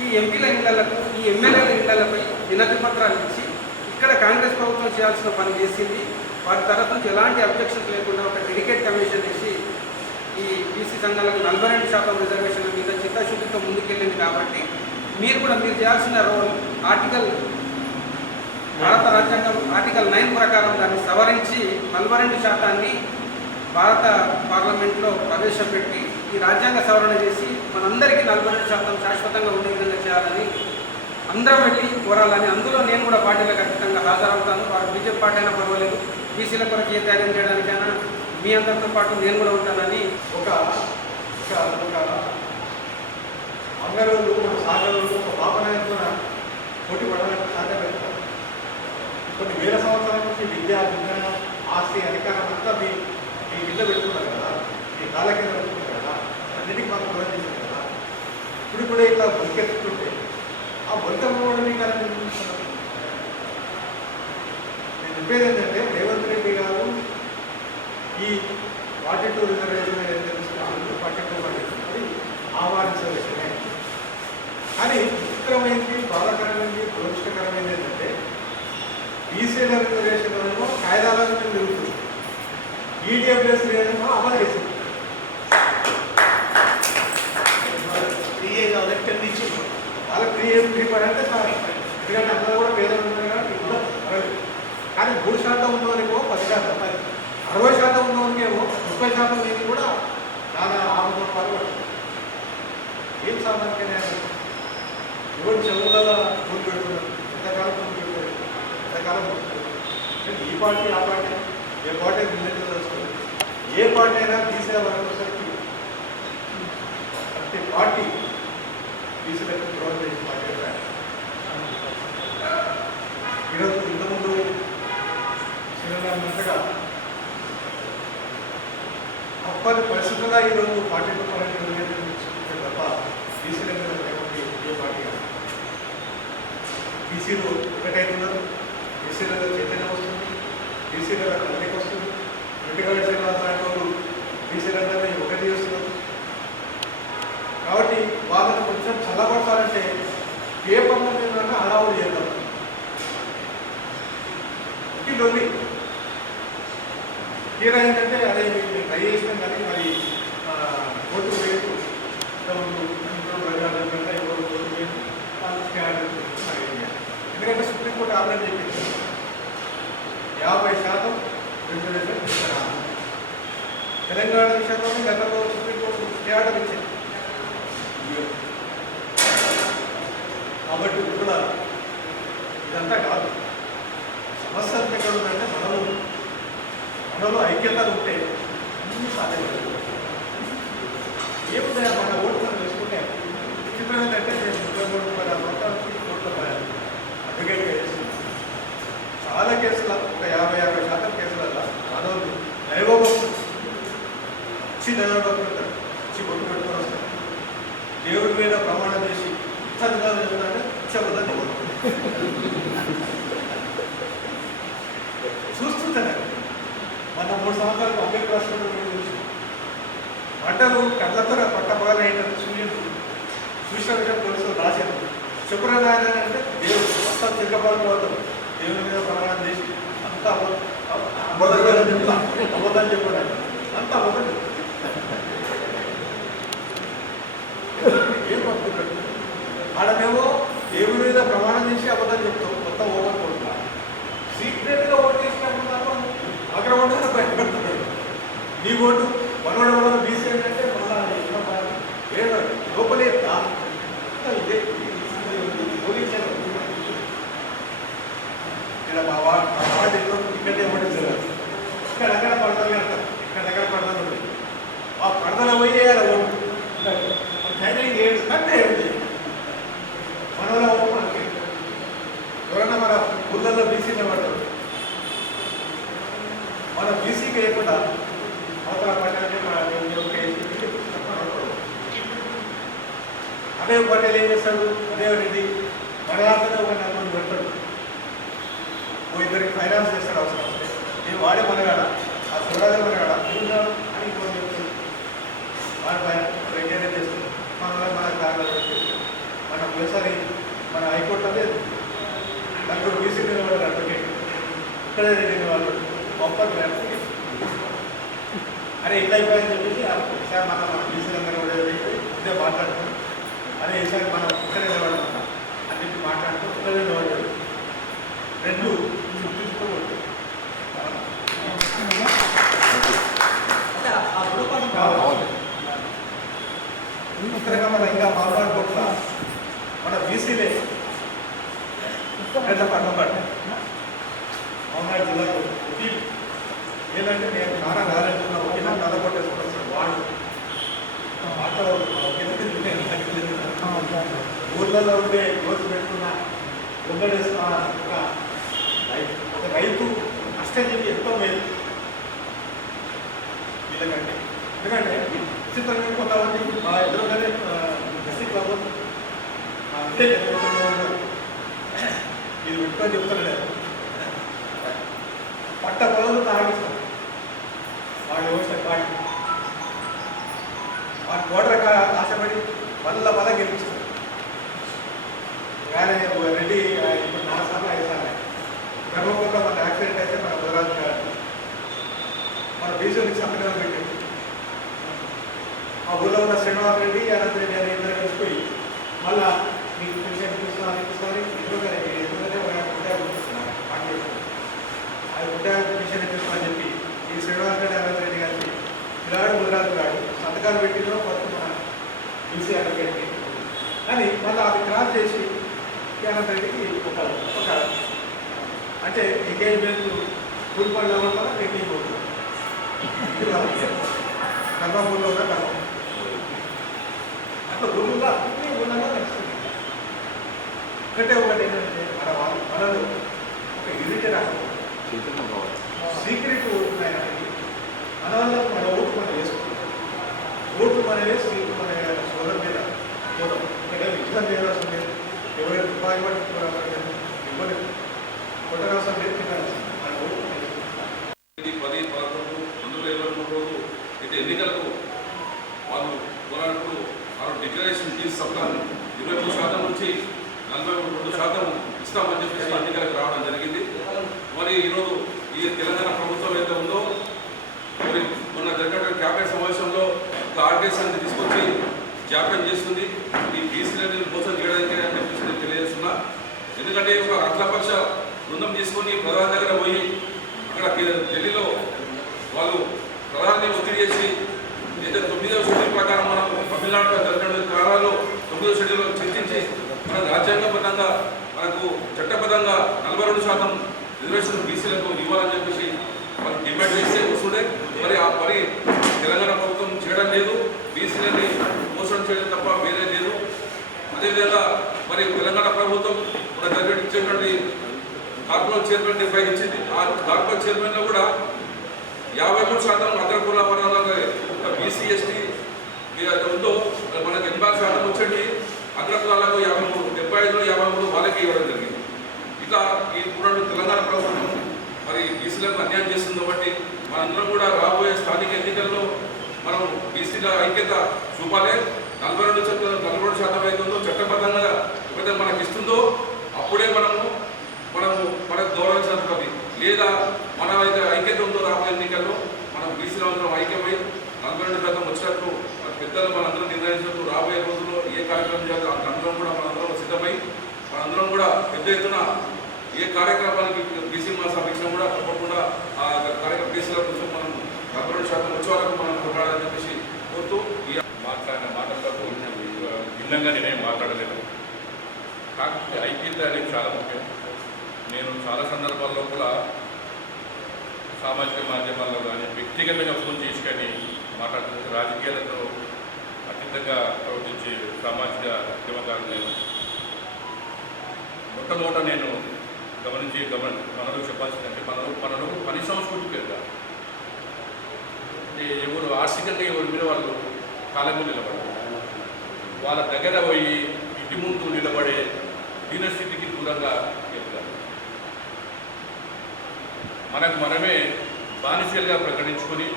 ఈ ఎంపీల ఇళ్లకు, ఈ ఎమ్మెల్యేల ఇళ్లపై వినతి పత్రాలు ఇచ్చి ఇక్కడ కాంగ్రెస్ ప్రభుత్వం చేయాల్సిన పని చేసింది. వారి తరఫు నుంచి ఎలాంటి అబ్జెక్షన్స్ లేకుండా ఒక డెడికేట్ కమిషన్ వేసి ఈ బీసీ సంఘాలకు 42% రిజర్వేషన్ల మీద చిత్తశుద్ధితో ముందుకెళ్ళింది. కాబట్టి మీరు కూడా మీరు చేయాల్సిన రోల్ భారత రాజ్యాంగం ఆర్టికల్ 9 ప్రకారం దాన్ని సవరించి 42% భారత పార్లమెంట్లో ప్రవేశపెట్టి ఈ రాజ్యాంగ సవరణ చేసి మనందరికీ 42% శాశ్వతంగా ఉండే విధంగా చేయాలని అందరం వెళ్ళి కోరాలని, అందులో నేను కూడా పార్టీలో ఖచ్చితంగా హాజరవుతాను. వారు బీజేపీ పార్టీ అయినా పర్వాలేదు, బీసీల కొరకు ఏ త్యాగం చేయడానికైనా మీ అందరితో పాటు నేను కూడా ఉంటానని ఒక అంగరోళ్ళు, సాగరోళ్ళు ఒక పాపనాయంతో పోటీ పడడానికి సాధ్యం పెడతారు. కొన్ని వేల సంవత్సరాల నుంచి విద్య, విజ్ఞానం, ఆస్తి, అధికారం అంతా మీ ఇళ్ళ పెట్టుకున్నారు కదా, మీ కాళ్ళ కింద పెట్టుకున్నారు కదా, అన్నిటికీ మాకు కూడా చేశారు కదా. ఇప్పుడు ఇట్లా బొలికెత్తుతుంటే ఆ బొలికెత్తుకోవడం కానీ నేను చెప్పేది ఏంటంటే రేవంత్ రెడ్డి గారు రిజర్వేషన్ ఏమో కాయిదాల మీద జరుగుతుంది, ఈడబ్ల్యూఎస్ ఏమో అమలు చేస్తుంది. వాళ్ళకి ఫ్రీ అంటే సార్, ఎందుకంటే అందరూ కూడా పేదలు ఉన్నారు కాబట్టి ఇప్పుడు పర్వాలేదు. కానీ 3% ఉన్నవారికేమో 10%, 60% ఉన్నవారికేమో 30% లేని కూడా చాలా ఆనందం పాల్గొంటుంది. ఏం సామాన్య న్యాయం? ఎవరు చెవులలో ముందు పెడుతున్నారు, ఎంతకాలం ముందు పెట్టారు, ఎంతకాలం ఈ పార్టీ ఆ పార్టీ, ఏ పార్టీ నిజంగా తెలుస్తుంది. ఏ పార్టీ అయినా తీసేవాళ్ళకి ప్రతి పార్టీ తీసుకెళ్ళి ద్రోహం చేసి పార్టీ. ఈరోజు ఇంతకుముందు శ్రీలంగా తప్పని పరిస్థితుల్లో ఈరోజు పార్టీ తప్ప బీసీల లేకపోతే ఏ పార్టీ బీసీలు ఒకటైతున్నారు, బీసీలలో చైతన్యం వస్తుంది, బీసీలలో కదలిక వస్తుంది. వెంకటగౌడ శ్రీనివాస నాయుడు బీసీలందరినీ ఒకటి చేస్తున్నారు. కాబట్టి వాళ్ళని కొంచెం చల్లబడతారంటే పేపర్ల మీద హడావుడు చేద్దాం. లొల్లి తీరా ఏంటంటే అదే ట్రై చేసినాం కానీ మరి కోర్టు వేయకు ఎందుకంటే సుప్రీంకోర్టు ఆల్రెడీ చెప్పింది 50% రిజర్వేషన్ ఇస్తారు. తెలంగాణ విషయంలో గతంలో సుప్రీంకోర్టు స్టే ఆర్డర్ ఇచ్చింది. కాబట్టి కూడా ఇదంతా కాదు. సమస్య ఎక్కడ ఉందంటే మనలో ఐక్యతలు ఉంటే అన్నీ సాధ్యపడదు. ఏముందా మన ఓట్లు వేసుకుంటే చిత్రం ఏంటంటే నేను 33 కోట్ల అడ్వకేట్గా చేస్తున్నాను. చాలా కేసుల ఒక 50-60% కేసులలో మనోళ్ళు దైవభక్తులు దైవభక్తులు ఉంటారు, వచ్చి బొట్టు పెట్టుకొని వస్తారు. దేవుడి మీద ప్రమాణం చేసి చదువుగా చెప్తుందంటే చెప్పదని చూస్తుంటాను. మన 3 సంవత్సరాలు పబ్లిక్ రాష్ట్రంలో చూసి పంటలు కళ్ళతో పట్టబోయాలంటే సూర్యుడు చూసిన విషయం తెలుసు రాశాను. శుక్రనారాయణ అంటే దేవుడు మొత్తం చిక్కపడిపోతాడు. దేవుడి మీద ప్రమాణం చేసి అంతా అబద్ధాలు చెప్తా, అబద్ధాలు చెప్పడానికి అంతా అబద్ధం. ఏం పడుతున్నాడు ఆడమేమో దేవుడి మీద ప్రమాణం చేసి అబద్ధం చెప్తాం, మొత్తం ఓవర్ కొడుతున్నా. సీక్రెట్గా ఓటు చేసినప్పుడు మాత్రం అక్కడ ఓటు బయటపడుతున్నాడు. నీ ఓటు మనోడ బీసీ ఏంటంటే మళ్ళీ ఏదో లోపలే ఇదే పోలీసులు ఇక్కడ మా వాడు ఇక్కడే ఓటేసారు. ఇక్కడక్కడ పడతలు కడతారు, ఇక్కడక్కడ పడతలు ఉంటాయి. ఆ పడతల పోయేయాలి ఓటు టైమింగ్ ఏడు కంటే మనలో ఓటు మనకి ఎవరన్నా మన ఊళ్ళల్లో బీసీనే పడతారు. మన బీసీకి వేయకుండా అవతల పట్టాలంటే అదే పట్టేలు ఏం చేస్తాడు, అదే రెడ్డి మన రాత్రి ఒక 4 మంది పెడతాడు, ఓ 2 ఫైనాన్స్ చేస్తాడు. అవసరం వస్తే నేను వాడే మనగాడ, ఆ చూడాలి మనగాడ చూడాడు అని ఇంకోటి చెప్తాడు. వాడు ఎంకరేజ్ చేస్తాడు. మన కార్యాలయం చేస్తాడు. మన ఒకసారి మన హైకోర్టు అదే 4 బీసీ నిలబడారు అడ్వకేట్, ఇక్కడే రెడ్డి వాళ్ళు మొత్తం అడ్వకేట్. అరే ఇట్లా అయిపోయిందని చెప్పేసి ఈసారి మన బీసీలందరూ కూడా ఇదే మాట్లాడుతాం. అదే ఈసారి మనం ఇక్కడే నిలబడమన్నా అని చెప్పి మాట్లాడుతూ ఇక్కడే నిలబడ్డాడు. 2 చూపించుకోకూడదు. అంటే ఆ గుణపాఠం కావాలి. ఇతరగా మన ఇంకా మాట్లాడుకోవట్ల మన బీసీలే పెద్ద పట్టబడ్డాయి. మహమ్మాడి జిల్లాకు ఏంటంటే నేను చాలా రాలేకున్నా ఒకేలా కథ కొట్టేసుకున్నాను. వాడు ఊళ్ళల్లో ఉండే రోజు పెట్టుకున్న ఉండేసుకున్న ఒక రైతు నష్టజీవి ఎంతో మేలు వీళ్ళకంటే. ఎందుకంటే విచిత్రంగా కొంతమంది మా ఎదురుగానే డిస్ట్రిక్ట్ లో అంతే ఇది పెట్టుకొని చెప్తున్నాడు. పట్ట పొలంలో తాగిస్తాం వాడు వ్యవస్థ పాటి ఆ కోటర ఆశపడి మళ్ళా గెలిపిస్తాడు. కానీ రెడ్డి ఇప్పుడు 4 సార్లు 5 సార్లు గర్వపూర్లో మన శ్రీనివాస్ రెడ్డి అనంత్ రెడ్డి అని ఇద్దరు కలిసిపోయి మళ్ళా మీకు పెన్షన్ ఇప్పిస్తాను ఎందుకంటే అది పెన్షన్ ఇప్పిస్తామని చెప్పి ఈ శ్రీనివాస్ రెడ్డి అనంత్ రెడ్డి గారికి పిల్లాడు ముదిరాడు సంతకాలు పెట్టిలో కొత్త మన బీసీ అడ్వకేట్కి అని మళ్ళీ అది క్రాస్ చేసి అనంత్ రెడ్డికి ఒక అంటే ఎంగేజ్మెంట్ కూలిపడి వల్ల పెండింగ్ పోతుంది కర్మాపూర్లో ఉన్న కర్మ అట్లా గురువుగా అన్నీ ఉన్నగా నడుస్తుంది. ఒకటే ఒకటి ఏంటంటే మనలో ఒక యూనిటీ రాకపోతే సీక్రెట్ ఓటు ఉన్నాయని మన వల్ల మన ఓటు మనం వేసుకుంటాం. ఓటు మన వేసి సీట్లు మన సోదరు మీద పోవడం ఇక్కడ ఇష్టం చేయాల్సిన లేదు. ఎవరైనా తుపాకి పట్టుకోవాలి ఎవరు కొట్టరాల్సిన లేదు తినాల్సింది మన ఓటు 10/11/2023 అయితే ఎన్నికలకు వాళ్ళు పోరాడుతూ డిక్లరేషన్ తీసి సబ్లాన్ని 23% నుంచి 42% ఇస్తామని చెప్పేసి ఎన్నికలకు రావడం జరిగింది. మరి ఈరోజు ఈ తెలంగాణ ప్రభుత్వం ఏదైతే ఉందో మరి మొన్న జరిగినటువంటి క్యాబినెట్ సమావేశంలో ఒక ఆర్డినెన్స్ని తీసుకొచ్చి జాప్యం చేస్తుంది. ఈ బీసీలని మోసం చేయడానికి అని చెప్పేసి నేను తెలియజేస్తున్నా. ఎందుకంటే ఒక అఖిలపక్ష బృందం తీసుకొని ప్రధాని దగ్గర పోయి అక్కడ ఢిల్లీలో వాళ్ళు ప్రధాని ఒత్తిడి చేసి అయితే 9వ షెడ్యూల్ ప్రకారం మనం తమిళనాడులో జరిగిన కాలాల్లో 9వ షెడ్యూల్లో చర్చించి మన రాజ్యాంగబద్ధంగా మనకు చట్టబద్ధంగా 42% రిజర్వేషన్ బీసీలకు ఇవ్వాలని చెప్పేసి వాళ్ళు డిమాండ్ చేస్తే వస్తుండే. మరి ఆ పని తెలంగాణ ప్రభుత్వం చేయడం లేదు. బీసీలని మోసం చేయడం తప్ప వేరే లేదు. అదేవిధంగా మరి తెలంగాణ ప్రభుత్వం మన దగ్గర ఇచ్చేటువంటి కార్పొరేట్ చైర్మన్ నిర్వహించింది. ఆ కార్పొరేట్ చైర్మన్లో కూడా 53% అగ్రకుల వర్గాల బీసీ ఎస్టీ ఉందో మనకు 80% వచ్చండి. అగ్రకులాలకు 53, 75లో 53 వాళ్ళకి ఇవ్వడం జరిగింది. ఇట్లా ఇప్పుడు తెలంగాణ ప్రభుత్వం మరి బీసీలకు అన్యాయం చేస్తుంది కాబట్టి మనందరం కూడా రాబోయే స్థానిక ఎన్నికల్లో మనం బీసీల ఐక్యత చూపాలి. 42% అవుతుందో చట్టబద్ధంగా ఎప్పుడైతే మనకి ఇస్తుందో అప్పుడే మనకు గౌరవించాలి. లేదా మన అయితే ఐక్యత ఉందో రాబోయే ఎన్నికల్లో మనం బీసీలో అందరం ఐక్యమై 42% వచ్చినట్టు పెద్దలు మనందరం నిర్ణయించినట్టు రాబోయే రోజుల్లో ఏ కార్యక్రమం చేయాలో అందరం కూడా మనందరం సిద్ధమై మనందరం కూడా పెద్ద ఎత్తున ఏ కార్యక్రమానికి బీసీ మా సమీక్ష కూడా తప్పకుండా ఆ కార్యక్రమం బీసీల కోసం మనం 42% ఉత్సవాలకు మనం కొట్లాడాలని చెప్పేసి కోరుతూ మాట్లాడిన మాటలకు భిన్నంగా నేనేం మాట్లాడలేదు. కాకపోతే ఐక్యత అనేది చాలా ముఖ్యం. నేను చాలా సందర్భాల్లో కూడా సామాజిక మాధ్యమాల్లో కానీ వ్యక్తిగతంగా ఫోన్ చేసి కానీ మాట్లాడుతుంది. రాజకీయాలతో అత్యంతంగా ప్రవర్తించే సామాజిక ఉద్యమకారులు నేను. మొట్టమొదట నేను మనలో చెప్పాల్సిందంటే మనలో పని సంస్కృతి పెరగాలి. ఎవరు ఆర్థికంగా ఎవరి మీద వాళ్ళు కాలం నిలబడతారు. వాళ్ళ దగ్గర పోయి ఇంటి ముందు నిలబడే దీనస్థితికి దూరంగా వెళ్తారు. మనకు మనమే బానిసలుగా ప్రకటించుకొని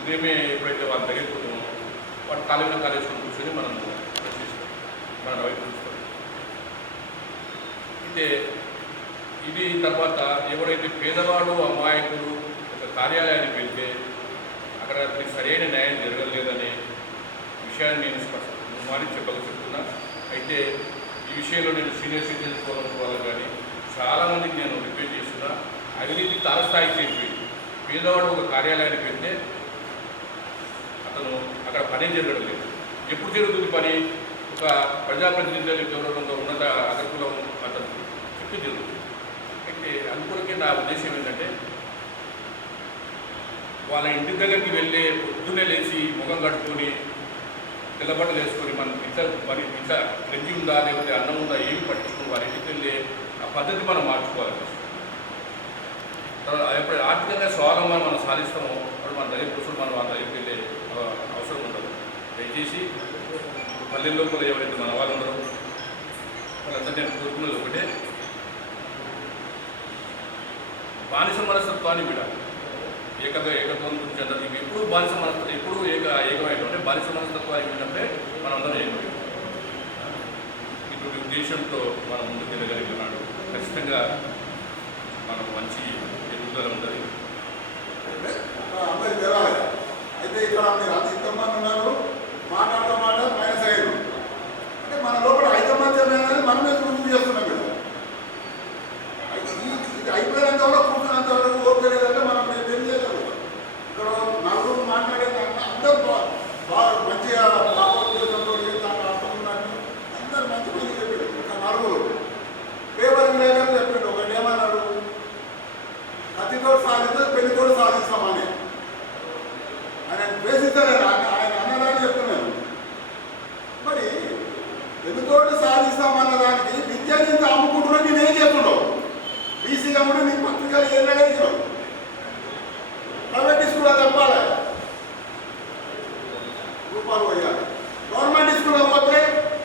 ఉదయమే ఎప్పుడైతే వాళ్ళ దగ్గరికి పోతామో వాడు కాలేజీలో కాలేసుకొని కూర్చొని మనం ప్రశ్నిస్తాం, మన వైపు చూస్తాం. అయితే ఇది తర్వాత ఎవరైతే పేదవాడు అమాయకుడు ఒక కార్యాలయానికి వెళ్తే అక్కడ అతనికి సరైన న్యాయం జరగలేదనే విషయాన్ని నేను స్పష్టంగా చెప్తున్నా. అయితే ఈ విషయంలో నేను సీనియర్ సిటిజన్స్ ఫోరం వాళ్ళకి కానీ చాలామందికి నేను రిక్వెస్ట్ చేస్తున్నా. అవినీతి తారస్థాయికి చెప్పి పేదవాడు ఒక కార్యాలయానికి వెళ్తే అతను అక్కడ పని జరగడం లేదు. ఎప్పుడు జరుగుతుంది పని? ఒక ప్రజాప్రతినిధులు గౌరవంగా ఉన్నత అగ్రకులం అతను చుట్టూ జరుగుతుంది. అయితే అందుకొరకే నా ఉద్దేశం ఏంటంటే వాళ్ళ ఇంటి దగ్గరికి వెళ్ళే పొద్దున్నే లేచి ముఖం కట్టుకొని తెల్లబట్టలు వేసుకొని మనం ఇంత గంజి ఉందా లేకపోతే అన్నం ఉందా ఏమి పట్టించుకుని వారి ఇంటికి వెళ్ళే ఆ పద్ధతి మనం మార్చుకోవాలి. ఎప్పుడు ఆర్థికంగా స్వావలంబన మనం సాధిస్తామో అప్పుడు మన దగ్గర కూర్చొని మనం వాళ్ళ దగ్గరికి వెళ్ళే అవసరం ఉండదు. దయచేసి పల్లెల్లో కూడా ఎవరైతే మన వాళ్ళు ఉండరో వాళ్ళంతా నేను కోరుకున్నది ఒకటే, బానిస మనస్తత్వాన్ని విడాలి. ఏకత్వం గురించి అంటారు. ఇవి ఎప్పుడు బానిస మనస్తత్వం ఎప్పుడు ఏకమైనటువంటి బానిస మనస్తత్వానికి విన్నప్పుడే మనందరం ఏకమైంది. ఇటువంటి ఉద్దేశంతో మనం ముందుకు వెళ్ళగలిగినాడు. ఖచ్చితంగా మనకు మంచి ఎదుగుదల ఉంటుంది. అందరికి తెరాలి. అయితే ఇక్కడ మీరు అంత ఇంతమంది ఉన్నారు, మాట్లాడటం మైనస్ అయ్యారు. అంటే మన లోపల ఐకమత్యం అనేది మనమే రుజువు చేస్తున్నాం కదా. ఇది అయిపోయినంత వరకు కూర్చున్నంత వరకు ఓపిక లేదంటే మనం ఏం చేయగలుగుతాం. ఇక్కడ నలుగురు మాట్లాడేది అందరూ బాగా మంచిగా ఉద్దేశంతో అందరు మంచి మంది చెప్పాడు. ఒక నలుగురు పేపర్ విలేకరు చెప్పాడు. ఒకటి ఏమన్నాడు, కత్తితో సాధిస్తే పెళ్లితో సాధిస్తామని ఆయన ద్వేషించలేదు. ఆయన అన్నదాన్ని చెప్తున్నాను. మరి పెళ్లితోటి సాధిస్తామన్న దానికి విద్యని ఇంత అమ్ముకుంటున్నా నేనేం చేస్తున్నావు? బీసీగా కూడా నీ పత్రికలు ఏం నడిచినావు? ప్రైవేట్ స్కూల్లో చెప్పాలి రూపాయలు పోయాలి. గవర్నమెంట్ స్కూల్లో పోతే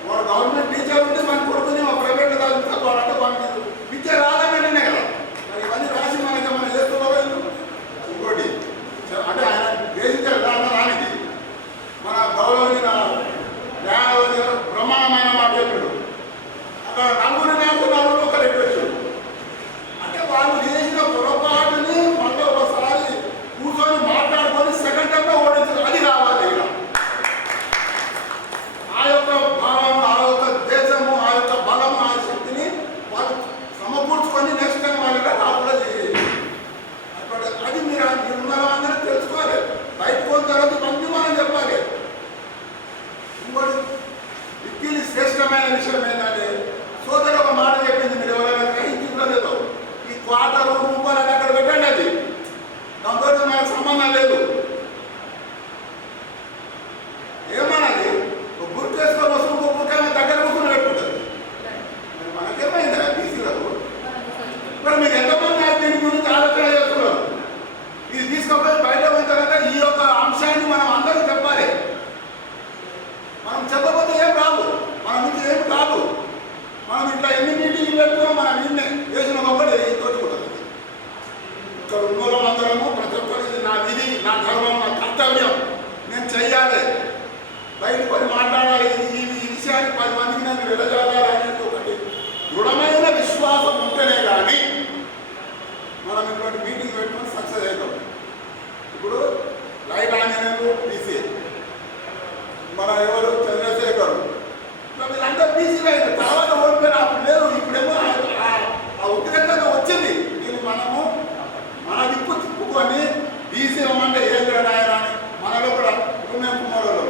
వాడు గవర్నమెంట్ టీచర్ ఉంటే మన కొడుకుని మా ప్రైవేట్ చదువుకోవాలంటే వాళ్ళకి విద్య రాదనే కదా. మరి ఇవన్నీ రాసి మనకి మనం చేస్తున్నారో ఇంకోటి అంటే ఆయన దేశించారు దానికి మన గౌరవమైన న్యాయవాది గారు బ్రహ్మాండమైన మాట చెప్పాడు. అక్కడ నలుగురు ఒక రెడ్డి వచ్చాడు. అంటే వాళ్ళు చేసిన పొరపాటుని మళ్ళీ ఒకసారి కూర్చొని మాట్లాడుకొని సెకండ్ టైంలో ఓడించారు. అది కావాలి ఇక్కడ. ఆ యొక్క భావం, ఆ యొక్క దేశము, ఆ యొక్క బలము, ఆ శక్తిని వాళ్ళు సమకూర్చుకొని నెక్స్ట్ టైం వాళ్ళగా రాకుండా చేయాలి. అది మీరు ఉన్న అందరూ తెలుసుకోవాలి. బయటకు పోయిన తర్వాత ఇవన్నీ మనం చెప్పాలి. ఇంకోటి మిక్కిలి శ్రేష్టమైన విషయం ఏంటంటే సోదరు ఒక మాట చెప్పింది, మీరు ఎవరైనా గ్రహించిందో లేదో, ఈ క్వార్టర్ రూపాయలు అని అక్కడ పెట్టండి. అది దాంతో మనకు సంబంధం లేదు. ఏమన్నది గుర్తు చేసుకొని వస్తువు ఇంకొక దగ్గర కూర్చొని పెట్టుకుంటుంది. మనకేమైందా బీసీలకు? మరి మీరు ఎంతమంది దీని గురించి ఆలోచన చేస్తున్నారు? ఇది తీసుకపోయి బయట పోయిన తర్వాత ఈ యొక్క అంశాన్ని మనం అందరూ చెప్పాలి. మనం చెప్పకపోతే ఏం రాదు, మన నుంచి ఏం కాదు. మనం ఇట్లా ఎన్ని మీటింగ్లు పెట్టుకున్నాం, మనం నిన్నే వేసిన ఒకటి తోటి కూడా ఇక్కడ ఉన్న వాళ్ళందరము ప్రతి ఒక్కరికి నా విధి, నా ధర్మం, నా కర్తవ్యం, నేను చెయ్యాలి, బయటకు పోయి మాట్లాడాలి, ఈ విషయాన్ని 10 మందికి నేను వెళ్ళజాలి అనేది ఒకటి దృఢమైన విశ్వాసం ఉంటేనే కానీ మనం ఇటువంటి మీటింగ్ పెట్టుకొని సక్సెస్ అవుతాం. ఇప్పుడు లైట్ ఆంజనేయులు బీసీ, మన ఎవరు చంద్రశేఖర్, వీళ్ళంతా బీసీలో అయితే తర్వాత ఓడిపోయిన అప్పుడు లేదు. ఇప్పుడేమో ఆ ఉద్రేకత వచ్చింది. దీన్ని మనము మన దిక్కు తిప్పుకొని బీసీ అంటే ఏం ఆయన అని మనలో కూడా పుణ్యం కుమారులు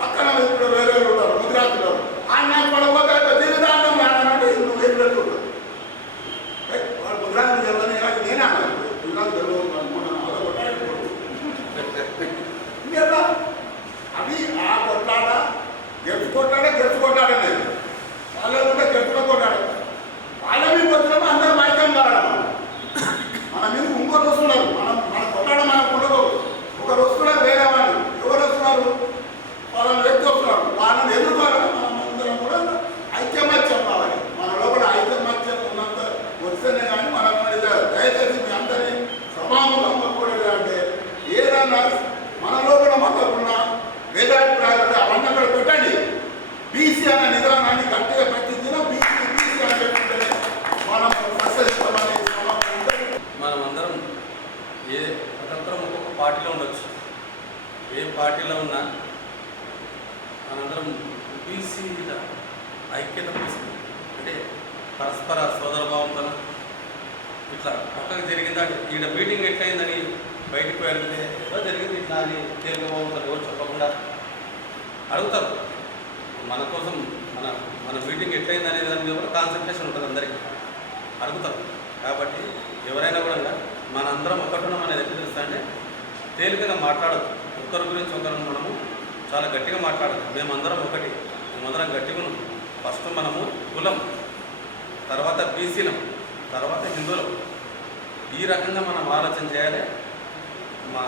పక్కన ఇప్పుడు వేరే ఉంటారు గుజరాత్లో ఆయన పడకపోతే జీవితాంతం రానంటే నువ్వు ఏం పెట్టుకుంటావు? వాడు గుజరాత్ తెలియని నేనే అన్నాను. గుజరాత్ తెలియదు ఇంకేదా అవి ఆ కొట్లాట గెలుచుకొట్లాడలేదు. వాళ్ళు ఉంటే గెలుచులో కొట్లాడు. వాళ్ళ మీద వచ్చినప్పుడు అందరూ మైకం కావడం. మన మీద ఇంకొకరు వస్తున్నారు. మన కొట్లాడ మనకు ఉండదు. ఒకరు వస్తున్నారు, వేరే వాళ్ళు ఎవరు వస్తున్నారు, వాళ్ళని వ్యక్తి వస్తున్నారు. వాళ్ళని ఎదుర్కోవాలి. మనం అందరం కూడా ఐక్యమత్యం కావాలి. మన లోపల ఐక్యమత్యం ఉన్నంత వస్తేనే కానీ మనం దయచేసి మీ అందరినీ సమాముఖంగా కూడదు. అంటే ఏదన్నా మన లోపల మనకున్న వేదాభిప్రాయాలు అవన్నీ అక్కడ పెట్టండి. బీసీ అనే నిదానాన్ని గట్టిగా ప్రతిదిన బీసీ అని చెప్పుకుంటే మనం సక్సెస్ మనం అందరం ఒక్కొక్కరం ఒక్కొక్క పార్టీలో ఉండొచ్చు. ఏ పార్టీలో ఉన్నా మనందరం బీసీ ఐక్యత తీసుకుంటాం. అంటే పరస్పర సోదరభావంతో ఇట్లా పక్కకు జరిగిందంటే ఈడ మీటింగ్ ఎట్లయిందని బయటకు వెళ్తే ఏదో జరిగింది ఇట్లా అని తేలికబాగుంటుంది. ఎవరు చెప్పకుండా అడుగుతారు. మన కోసం మన మీటింగ్ ఎట్లయింది అనేది దాని మీద కూడా కాన్సన్ట్రేషన్ ఉంటుంది. అందరికీ అడుగుతారు. కాబట్టి ఎవరైనా కూడా మనందరం ఒకటున్నాం అనేది ఎట్లా తెలుస్తా అంటే తేలికగా మాట్లాడదు. ఒకరి గురించి ఒకరు మనము చాలా గట్టిగా మాట్లాడదు. మేమందరం ఒకటి, మేమందరం గట్టిగా ఉన్నాం. ఫస్ట్ మనము కులం, తర్వాత బీసీలం, తర్వాత హిందువులం. ఈ రకంగా మనం ఆలోచన చేయాలి. మా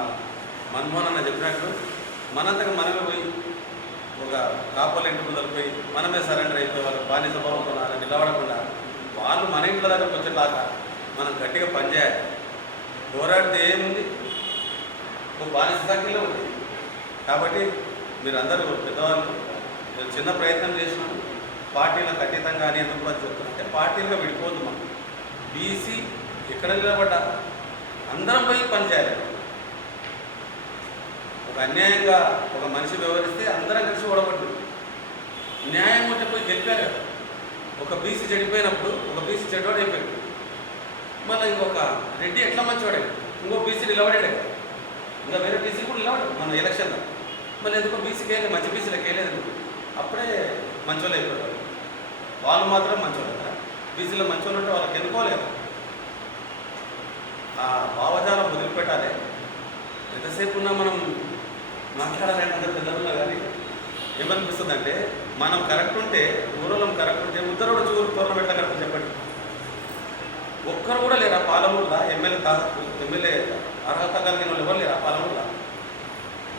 మన్మోహన్ అన్న చెప్పినట్టు మనంతగా మనమే పోయి ఒక కాపల ఇంటి ముందరకు పోయి మనమే సరెండర్ అయిపోయి వాళ్ళకి బానిస భావంతో నిలబడకుండా వాళ్ళు మన ఇంట్లో దగ్గరకు వచ్చేలాగా మనం గట్టిగా పనిచేయాలి. పోరాడితే ఏముంది, ఒక బానిస సంఖ్యలో ఉంది. కాబట్టి మీరందరూ పెద్దవాళ్ళు చిన్న ప్రయత్నం చేసినాము. పార్టీలకు అతీతంగా అని ఎందుకు అని చెప్తున్నారంటే పార్టీలుగా విడిపోద్దు. మనం బీసీ ఎక్కడ నిలబడ్డా అందరం పోయి పనిచేయాలి. ఒక అన్యాయంగా ఒక మనిషి వ్యవహరిస్తే అందరం కలిసి ఓడబడ్డు. న్యాయం ఉంటే పోయి గెలిపారు కదా. ఒక బీసీ చెడిపోయినప్పుడు ఒక బీసీ చెడ్డవాడు అయిపోయాడు. మళ్ళీ ఇంకొక రెడ్డి ఎట్లా మంచివాడే, ఇంకో బీసీ నిలబడాడు కదా. ఇంకా వేరే బీసీ కూడా నిలబడు మన ఎలక్షన్లో. మళ్ళీ ఎందుకో బీసీకి వెళ్ళి మంచి బీసీలకు వెళ్ళలేదు. అప్పుడే మంచోళ్ళు అయిపోతారు. వాళ్ళు మాత్రం మంచోళ్ళు కదా. బీసీలో మంచోళ్ళు ఉంటే వాళ్ళకి ఎన్నుకోలేదు. ఆ భావజాలం వదిలిపెట్టాలి. ఎంతసేపు ఉన్నా మనం మాట్లాడాలని అందరు పిల్లల్లో కానీ ఏమనిపిస్తుందంటే, మనం కరెక్ట్ ఉంటే ఊరోళ్ళం కరెక్ట్ ఉంటే ముద్దరు కూడా చూరు టోర్నమెంట్లో కరెక్ట్ చెప్పండి. ఒక్కరు కూడా లేరా పాలమూరులో ఎమ్మెల్యే అర్హత కలిగిన వాళ్ళు ఎవరు లేరా పాలమూరులో?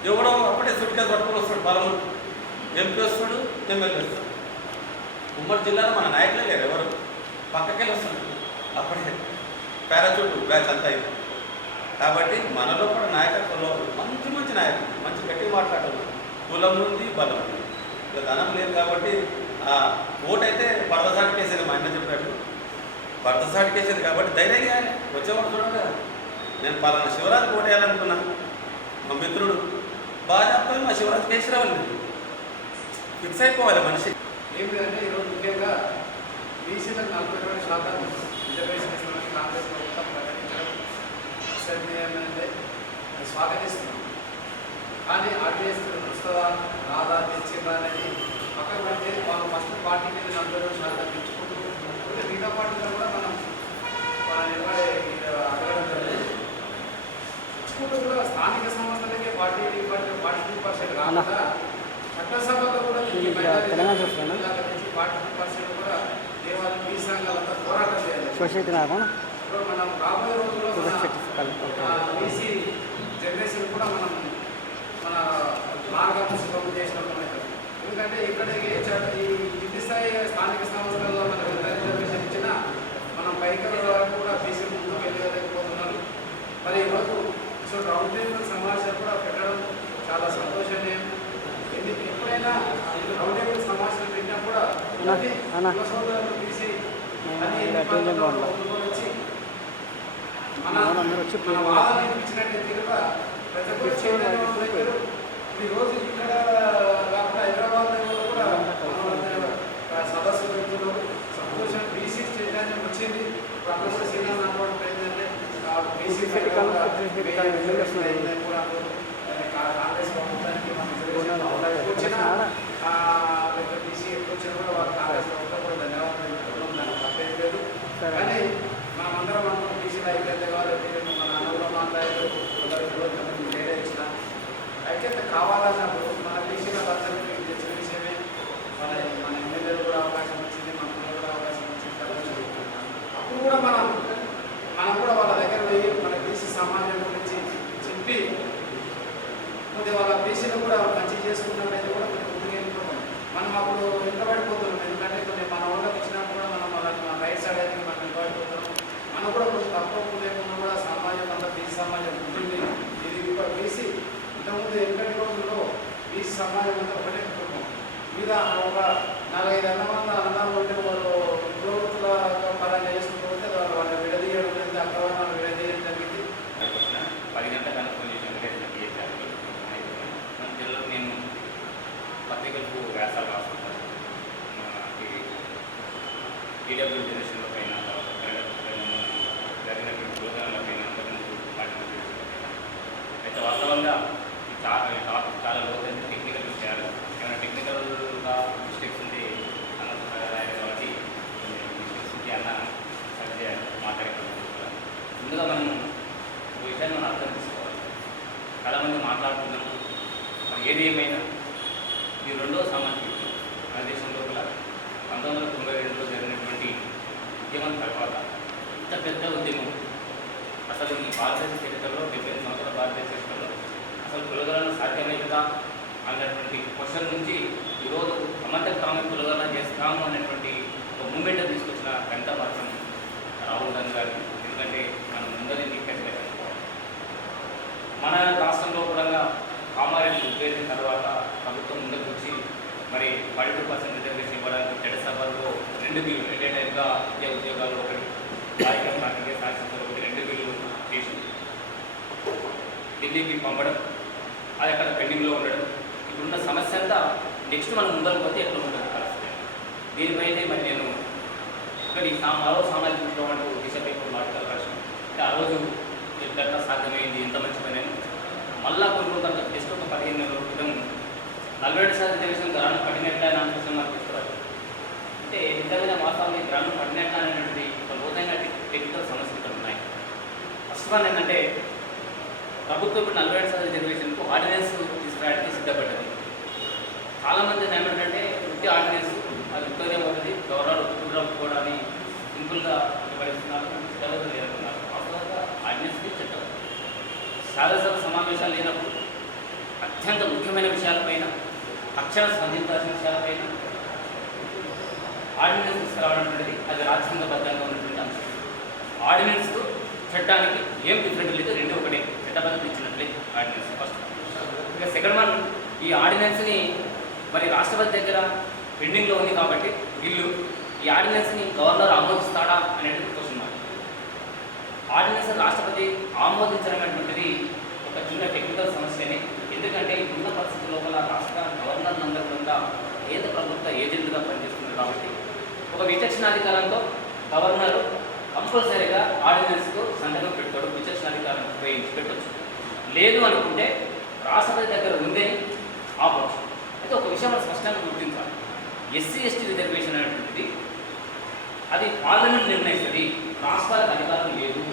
ఎవడో అప్పుడే సుట్కేసి పట్టుకొని వస్తాడు పాలమూరు. ఎంపీ వస్తాడు, ఎమ్మెల్యే వస్తాడు. ఉమ్మడి జిల్లాలో మన నాయకులే లేరు ఎవరు. పక్కకెళ్ళి వస్తాడు అప్పుడే పారాచూట్ బ్యాచ్ అంతా అయింది. కాబట్టి మనలో కూడా నాయకత్వంలో మంచి మంచి నాయకులు, మంచి గట్టి మాట్లాడాలి. కులం ఉంది, బలం ఉంది. ఇక ధనం లేదు కాబట్టి ఓటు అయితే భర్తసాటికేసేది. మా అన్న చెప్పినట్టు భర్తసాటికేసేది కాబట్టి ధైర్యం చేయాలి. వచ్చేవాడు చూడండి కదా, నేను పలానా శివరాజు ఓటు వేయాలనుకున్నాను. మా మిత్రుడు బాగా చెప్తాను, మా శివరాజు కేసీరావుని ఫిక్స్ అయిపోవాలి మనిషి. ఏమి అంటే ఈరోజు ముఖ్యంగా బీసీలకు 42% రిజర్వేషన్ ఇస్తామని కాంగ్రెస్ ప్రభుత్వం ప్రకటించడం అంటే స్వాగతిస్తున్నాం. కానీ ఆర్టీఎస్ వస్తుందా రాదా తెచ్చిందా అనేది పక్కన పెడితే వాళ్ళు ఫస్ట్ పార్టీ మీద 42% తెచ్చుకుంటూ మిగతా పార్టీలో కూడా మనం తెచ్చుకుంటూ కూడా స్థానిక సంస్థలకే 42% కాకుండా చట్టసభలో కూడా 42% కూడా దేవాలయం బీ సంఘాలంతా పోరాటం చేయాలి. ఇప్పుడు మనం రాబోయే రోజుల్లో బీసీ జనరేషన్ కూడా మన మార్గాన్ని సులభం చేసినప్పుడు. ఎందుకంటే ఇక్కడ ఈ కింది స్థాయి స్థానిక సంస్థల్లో మనం ఎంత రిజర్వేషన్ ఇచ్చినా మనం పైకి కూడా బీసీ ముందుకు వెళ్ళలేకపోతున్నారు. మరి ఈరోజు సో రౌండ్ టేబుల్ సమావేశం కూడా పెట్టడం చాలా సంతోషనీయం. ఎప్పుడైనా రౌండ్ టేబుల్ సమావేశం పెట్టినా కూడా బీసీ అని వచ్చి మన వాదన ఇచ్చినట్టు తిరుగు ప్రతి ఒక్కరు చైతన్యం. ఈరోజు ఇక్కడ కాకుండా హైదరాబాద్లో కూడా సదస్సు పెడుతున్నారు. సంతోషం బీసీ చైతన్యం వచ్చింది. అక్కడ కూడా శ్రీరామ్ అనుకోవడం ఏంటంటే బీసీ కూడా కాంగ్రెస్ ప్రభుత్వానికి వచ్చిన బీసీ ఎప్పుడు వచ్చినా కూడా వాళ్ళు కాంగ్రెస్ ప్రభుత్వం కూడా ధన్యవాదాలు చెప్పుకోవడం దానికి తప్పేం లేదు. కానీ మనమందరం అనుకున్న బీసీలో ఐక్యత కావాలి. మన అన్నలో మాట్లాడారు, వేరే ఇచ్చిన ఐక్యత కావాలన్నప్పుడు మన బీసీలకు అందరికీ తెలిసిన విషయమే. మన ఎమ్మెల్యేలు కూడా అవకాశం వచ్చింది, మంత్రులు కూడా అవకాశం వచ్చింది. అప్పుడు కూడా మనం కూడా వాళ్ళ దగ్గర పోయి మన బీసీ సమాజం గురించి చెప్పి కొద్దిగా వాళ్ళ బీసీలు కూడా మంచి చేసుకున్నట్లయితే కూడా కొన్ని ముందుకు వెళ్ళిపోతాం. మనం అప్పుడు వెంటబడిపోతున్నాం. ఎందుకంటే కొన్ని మన వాళ్ళకి ఇచ్చినా కూడా మనం మన రైట్ సైడ్ అయితే మనం వెంటబడిపోతున్నాం. మనం కూడా కొంచెం తక్కువ లేకుండా కూడా సమాజం అంతా బీసీ సమాజం ఉంటుంది. ఇది ఇప్పుడు బీసీ ఇంతకుముందు ఎక్కడి రోజుల్లో బీసీ సమాజం అంతా ఒకటే కుటుంబం మీద ఒక 4-5 అన్నదాలు ఉంటే వాళ్ళు ప్రభుత్వ పరంగా చేసుకుంటే వాళ్ళు విడదీయడం లేదు. అక్రమాలు విడదీయడం జరిగింది. 10 గంటల ఫోన్ చేసి మన జిల్లాలో నేను పత్రికలకు వ్యాసాలు రాస్తుంటాను. టీడబ్ల్యూ జనరేషన్ల పైన, జరిగినటువంటి ప్రోగ్రాంల పైన అయితే వాస్తవంగా టాపిక్ చాలా లోతైన టెక్నికల్ విషయాలు. ఏమైనా టెక్నికల్గా మిస్టేక్స్ ఉంటే అన్నది కాబట్టి మిస్టేక్స్కి అన్న సరిగ్గా మాట్లాడేటప్పుడు ముందుగా మనం ఒక విషయాన్ని మనం అర్థం చేసుకోవాలి. చాలామంది మాట్లాడుతున్నాము. ఏది ఏమైనా ఈ రెండో సామాజిక యుద్ధం మన దేశం లోపల 1992లో జరిగినటువంటి ఉద్యమం తర్వాత ఇంత పెద్ద ఉద్యమం అసలు ఈ భారతదేశ చరిత్రలో 70 సంవత్సరాల భారతదేశ చరిత్రలో అసలు కులగలను సాధ్యమవుతుందా అన్నటువంటి క్వశ్చన్ నుంచి ఈరోజు సమంతకామ కులగన చేస్తాము అనేటువంటి ఒక మూమెంట్ తీసుకొచ్చిన గంట మాత్రం రాహుల్ గాంధీ గారు. ఎందుకంటే మనం ముందరి పెట్టలేకపోవాలి. మన రాష్ట్రంలో కూడా కామారెడ్డి ఉద్దేశం తర్వాత ప్రభుత్వం ముందుకు వచ్చి మరి 42% రిజర్వేషన్ ఇవ్వడానికి చట్టసభలో 2 బిల్లు రిలేటెడ్గా ఉద్యోగాలు ఒకటి కార్యక్రమానికి శాసనసభ ఒకటి 2 బిల్లు చేసి ఢిల్లీకి పంపడం అది అక్కడ పెండింగ్లో ఉండడం, ఇప్పుడున్న సమస్య అంతా నెక్స్ట్ మనం ముందరకు పోతే ఎట్లా ఉంటుంది పరిస్థితి. దీనిపైనే మరి నేను ఒకటి మరో సామాజిక విప్లవం అంటూ దిశ పేపర్ ఆర్టికల్ రాసిన, అంటే ఆ రోజు ఎట్లా సాధ్యమైంది, ఎంత మంచి పని అని. మళ్ళా కొన్ని రోజులు జస్ట్ ఒక 15 నెలల క్రితం 47% రిజర్వేషన్ గ్రామం పడినట్లే అని నాకు చెప్తారు. అంటే నిజమైన వాస్తవాన్ని గ్రామం పడినట్ల అనేటువంటిది ఒక లోతైన టెక్నికల్ సమస్యలు ఇక్కడ ఉన్నాయి. ఫస్ట్ వన్ ఏంటంటే ప్రభుత్వం ఇప్పుడు 47% రిజర్వేషన్కు ఆర్డినెన్స్ తీసుకురావడానికి సిద్ధపడ్డది. చాలామంది ఏమంటే వృత్తి ఆర్డినెన్స్ అది విక్టోరియా అవుతుంది, గవర్నర్ ఒప్పుకోవడాన్ని సింపుల్గా పడిస్తున్నారు, లేదనుకున్నారు. వాస్తవంగా ఆర్డినెన్స్కి చట్టం శాసనసభ సమావేశాలు లేనప్పుడు అత్యంత ముఖ్యమైన విషయాలపైన, తక్షణ స్పందించాల్సిన విషయాలపైన ఆర్డినెన్స్ తీసుకురావడం అనేది అది రాజ్యాంగబద్ధంగా ఉన్నటువంటి అంశం. ఆర్డినెన్స్ చట్టానికి ఏం డిఫరెంట్ లేదు, రెండు ఒకటే, చట్టబద్ధత ఇచ్చినట్లే ఆర్డినెన్స్ ఫస్ట్. ఇక సెకండ్ వన్, ఈ ఆర్డినెన్స్ని మరి రాష్ట్రపతి దగ్గర పెండింగ్లో ఉంది కాబట్టి బిల్లు, ఈ ఆర్డినెన్స్ని గవర్నర్ ఆమోదిస్తాడా అనేది క్వశ్చన్ మార్క్. ఆర్డినెన్స్ రాష్ట్రపతి ఆమోదించడం అనేటువంటిది ఒక చిన్న టెక్నికల్ సమస్యనే. ఎందుకంటే ఇప్పుడున్న పరిస్థితి లోపల రాష్ట్ర గవర్నర్ అందరూ కూడా కేంద్ర ప్రభుత్వ ఏజెంట్గా పనిచేస్తున్నారు కాబట్టి ఒక విచక్షణాధికారంతో గవర్నర్ కంపల్సరీగా ఆర్డినెన్స్కు సంతకం పెడతాడు, విచక్షణాధికారం ఉపయోగించి పెట్టవచ్చు. లేదు అనుకుంటే రాష్ట్రపతి దగ్గర ఉందని ఆపవచ్చు. అయితే ఒక విషయం మనం స్పష్టంగా గుర్తించాలి, ఎస్సీ ఎస్టీ రిజర్వేషన్ అనేటువంటిది అది పార్లమెంట్ నిర్ణయిస్తుంది, రాష్ట్రాలకు అధికారం లేదు.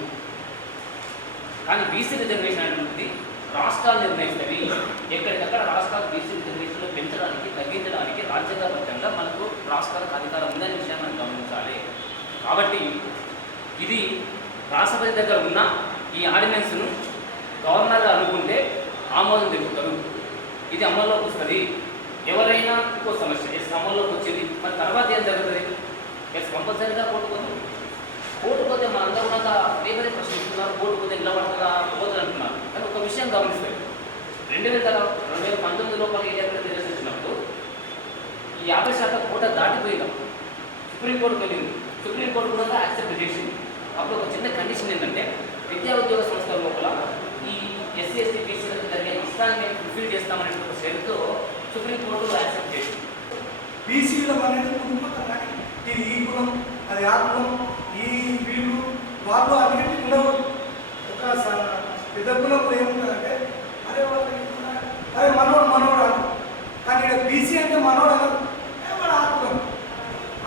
కానీ బీసీ రిజర్వేషన్ అనేటువంటిది రాష్ట్రాలు నిర్ణయిస్తుంది. ఎక్కడికక్కడ రాష్ట్రాలు బీసీ రిజర్వేషన్లు పెంచడానికి, తగ్గించడానికి రాజ్యాంగబద్ధంగా మనకు రాష్ట్రాలకు అధికారం ఉందనే విషయాన్ని మనం గమనించాలి. కాబట్టి ఇది రాష్ట్రపతి దగ్గర ఉన్న ఈ ఆర్డినెన్స్ను గవర్నర్ అనుకుంటే ఆమోదం తెలుపుతారు, ఇది అమల్లోకి వస్తుంది. ఎవరైనా ఇంకో సమస్య ఎస్ అమల్లోకి వచ్చింది, మరి తర్వాత ఏం జరుగుతుంది? ఎస్ కంపల్సరీగా కోర్టుకోతుంది. కోర్టుకోతే మనందరూ కూడా లేబరే ప్రశ్నిస్తున్నారు, కోర్టుకోతే నిలబడతారా పోతుంది అంటున్నారు. కానీ ఒక విషయం గమనిస్తారు, 2019 లోపల ఏదైతే రిజర్వేషన్ వచ్చినప్పుడు ఈ 50% కోట దాటిపోయినాం, సుప్రీంకోర్టుకు వెళ్ళింది, సుప్రీంకోర్టు కూడా యాక్సెప్ట్ చేసింది. అప్పుడు ఒక చిన్న కండిషన్ ఏంటంటే విద్యా ఉద్యోగ సంస్థల లోపల ఈ ఎస్సీ ఎస్టీ బీసీలకు జరిగే నష్టాన్ని మేము ఫుల్ఫిల్ చేస్తామనే ఒక షరతుతో సుప్రీంకోర్టు యాక్సెప్ట్ చేసింది. బీసీలో అనేది కుటుంబం, ఇది ఈ కులం, అది ఆ కులం, ఈ వీళ్ళు వాళ్ళు అనేది ఉండవు. ఒక పెద్ద కులంలో ఏముంటుందంటే అరే వాళ్ళు అరే మనోడు అను, కానీ ఇక్కడ బీసీ అంటే మనోడు అనరు, వాడు ఆ కులం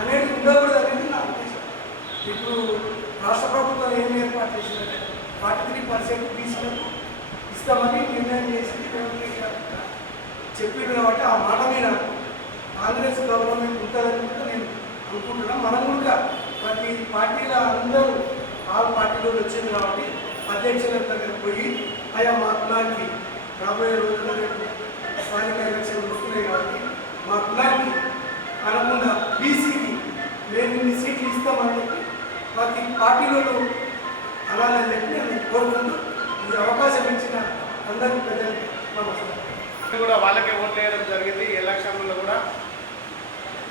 అనేది ఉండకూడదు అనేది నా ఉద్దేశం. ఇప్పుడు రాష్ట్ర ప్రభుత్వం ఏం ఏర్పాటు చేసిందంటే 43% బీసీలకు ఇస్తామని నిర్ణయం చేసింది. చెప్పింది కాబట్టి ఆ మాట మీద కాంగ్రెస్ గవర్నమెంట్ ఉంటుందని కూడా నేను అనుకుంటున్నాను. మనం కూడా ప్రతి పార్టీల అందరూ ఆల్ పార్టీలో వచ్చింది కాబట్టి అధ్యక్షుల దగ్గర పోయి అయ్యా మా కులానికి రాబోయే రోజుల్లో స్థానిక ఎలక్షన్లు వస్తున్నాయి కాబట్టి మా కులానికి అనకుండా బీసీకి మేము ఇన్ని సీట్లు ఇస్తామని చెప్పి ప్రతి పార్టీలో అలాలని చెప్పి నేను కోరుకుంటూ ఈ అవకాశం ఇచ్చిన అందరికీ ప్రజలకు నమస్కారం. కూడా వాళ్ళకే ఓట్లు వేయడం జరిగింది ఎలక్షన్లలో కూడా.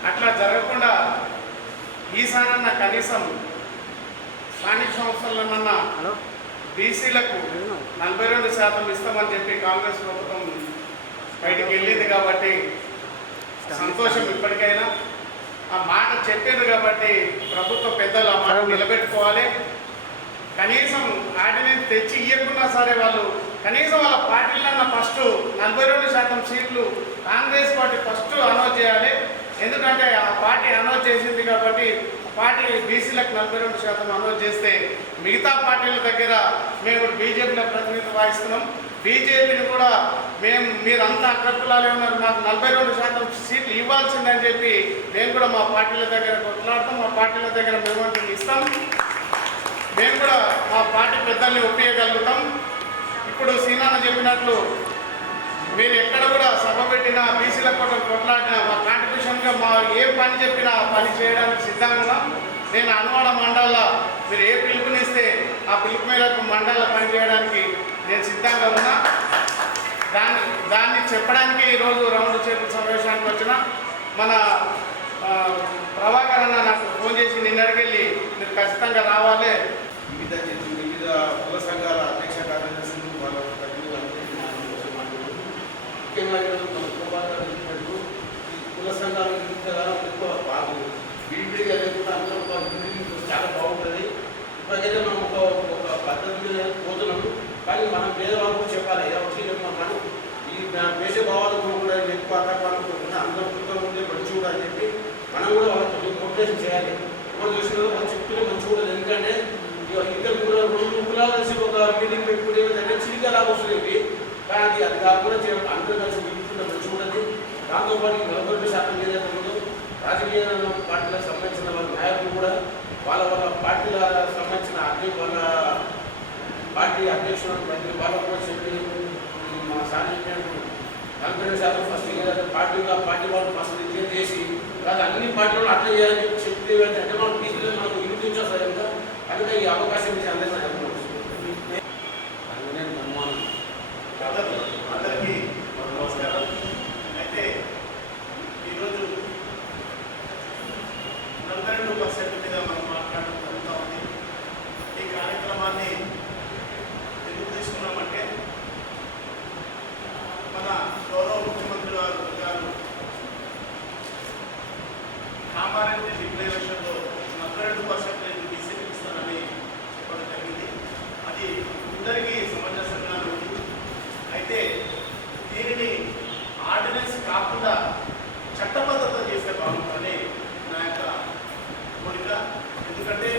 అట్లా జరగకుండా ఈసారన్నా కనీసం స్థానిక సంస్థలన్నా బీసీలకు 42% ఇస్తామని చెప్పి కాంగ్రెస్ ప్రభుత్వం బయటికి వెళ్ళింది కాబట్టి సంతోషం. ఇప్పటికైనా ఆ మాట చెప్పారు కాబట్టి ప్రభుత్వ పెద్దలు ఆ మాట నిలబెట్టుకోవాలి. కనీసం ఆర్డినెన్స్ తెచ్చి ఇవ్వకున్నా సరే వాళ్ళు కనీసం వాళ్ళ పార్టీలన్నా ఫస్ట్ 42% సీట్లు కాంగ్రెస్ పార్టీ ఫస్ట్ అనౌన్స్ చేయాలి. ఎందుకంటే ఆ పార్టీ అనౌన్స్ చేసింది కాబట్టి పార్టీ బీసీలకు 42% అనౌన్స్ చేస్తే మిగతా పార్టీల దగ్గర మేము బీజేపీలో ప్రతినిధి వహిస్తున్నాం. బీజేపీని కూడా మీరంతా అగ్రకులాలే ఉన్నారు, మాకు 42% సీట్లు ఇవ్వాల్సిందని చెప్పి మేము కూడా మా పార్టీల దగ్గర కొట్లాడతాం. మా పార్టీల దగ్గర మేము ఇస్తాం. మేము కూడా మా పార్టీ పెద్దల్ని ఒప్పించగలుగుతాం. ఇప్పుడు సీనాన్న చెప్పినట్లు మీరు ఎక్కడ కూడా సభ పెట్టినా బీసీల కోసం కొట్లాడినా మా కాంట్రిబ్యూషన్గా మా ఏ పని చెప్పినా పని చేయడానికి సిద్ధంగా ఉన్నాం. నేను అనువాడ మండలంలో మీరు ఏ పిలుపునిస్తే ఆ పిలుపు మేరకు మండలంలో పనిచేయడానికి నేను సిద్ధంగా ఉన్నా. దాన్ని చెప్పడానికి ఈరోజు రౌండ్ టేబుల్ సమావేశానికి వచ్చిన మన ప్రభాకర్ అన్న నాకు ఫోన్ చేసి నిన్నటికెళ్ళి మీరు ఖచ్చితంగా రావాలి. వివిధ కుల సంఘాల అధ్యక్ష కార్యదర్శులు వాళ్ళ ప్రతినిధులు ముఖ్యంగా ఈరోజు మన కుటుంబాలు ఈ కుల సంఘాలు ఇంతగానో ఎక్కువ బాగు విడివిడిగా లేకుండా అందరూ చాలా బాగుంటుంది. ఇప్పటికైతే మనం ఒక పద్ధతి పోతున్నాము. కానీ మనం పేదవాళ్ళకు చెప్పాలి వచ్చి మనం ఈ పేసే భావాలకు కూడా ఎక్కువ అక్కడ అందరూ ఉండే మంచి కూడా అని చెప్పి మనం కూడా వాళ్ళకి మోటివేషన్ చేయాలి. ఎవరు చూసిన మనం చెప్తూనే మంచి కూడా. ఎందుకంటే ఇక్కడ కూడా 2 కులాలు కలిసి ఒక మీటింగ్ పెట్టుకునే చిరిగా లాగా వస్తుంది. కానీ అది కాకుండా అందరూ కలిసి మీటింగ్ మంచి ఉన్నది. దాంతోపాటు 40% ఏదైతే ఉందో రాజకీయ పార్టీలకు సంబంధించిన వాళ్ళ నాయకులు కూడా వాళ్ళ పార్టీల సంబంధించిన వాళ్ళ పార్టీ అధ్యక్షుడు వాళ్ళకు కూడా చెప్పి మా సాధించినట్టు 40% ఫస్ట్ పార్టీ వాళ్ళు ఫస్ట్ రిజైన్ చేసి కాదు అన్ని పార్టీలు అట్లా చేయాలని చెప్పి చెప్తే అంటే మనం టీచర్లు మనకు వినిపించే సరిగ్గా అందుకే ఈ అవకాశం ఇచ్చి అందరికీ అందరికీ నమస్కారం. అయితే ఈరోజు 42% మీద మనం మాట్లాడడం జరుగుతూ ఉంది. ఈ కార్యక్రమాన్ని ఎందుకు తీసుకున్నామంటే మన గౌరవ ముఖ్యమంత్రి గారు కామారెడ్డి డిక్లరేషన్లో 42% బీసీకి ఇస్తానని చెప్పడం జరిగింది. అది అందరికీ సమంజసంగా ఉంది. అయితే దీనిని ఆర్డినెన్స్ కాకుండా చట్టబద్ధత చేస్తే బాగుంటుందని నా యొక్క కోరిక. ఎందుకంటే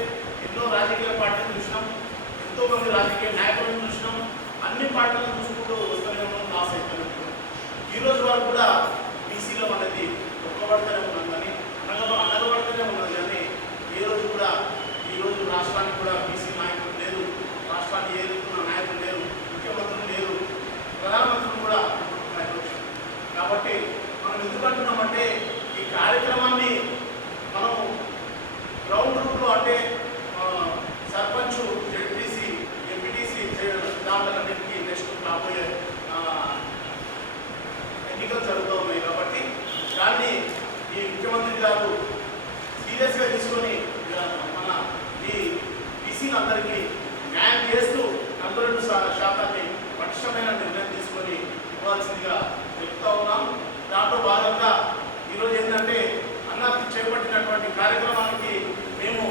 ఎన్నో రాజకీయ పార్టీలు చూసినాం, ఎంతోమంది రాజకీయ నాయకులను చూసినాం, అన్ని పార్టీలను చూసుకుంటూ వస్తూనే ఉన్నాం, లాస్ అయిపోయినాం. ఈరోజు వరకు కూడా బీసీలో అనేది ఒక్కబడితేనే ఉన్నాం కానీ అనగబడితేనే ఉన్నది. కానీ ఈరోజు కూడా ఈరోజు రాష్ట్రానికి కూడా బీసీ నాయకులు లేరు, రాష్ట్రాన్ని ఏలుతున్న నాయకులు లేరు, ముఖ్యమంత్రులు లేరు, ప్రధానమంత్రులు కూడా కాబట్టి మనం ఎందుకు అంటున్నామంటే ఈ కార్యక్రమాన్ని మనం గ్రౌండ్ రూట్లో అంటే సర్పంచ్, జెడ్పీసీ, ఎంపీటీసీ దాంట్లన్నింటికి నెక్స్ట్ రాబోయే ఎన్నికలు జరుగుతూ ఉన్నాయి. కాబట్టి దాన్ని ఈ ముఖ్యమంత్రి గారు సీరియస్గా తీసుకొని మన ఈ బీసీలందరికీ న్యాయం చేస్తూ 42% పటిష్టమైన నిర్ణయం తీసుకొని ఇవ్వాల్సిందిగా చెప్తా ఉన్నాం. దాంట్లో భాగంగా ఈరోజు ఏంటంటే అన్న చేపట్టినటువంటి కార్యక్రమానికి మేము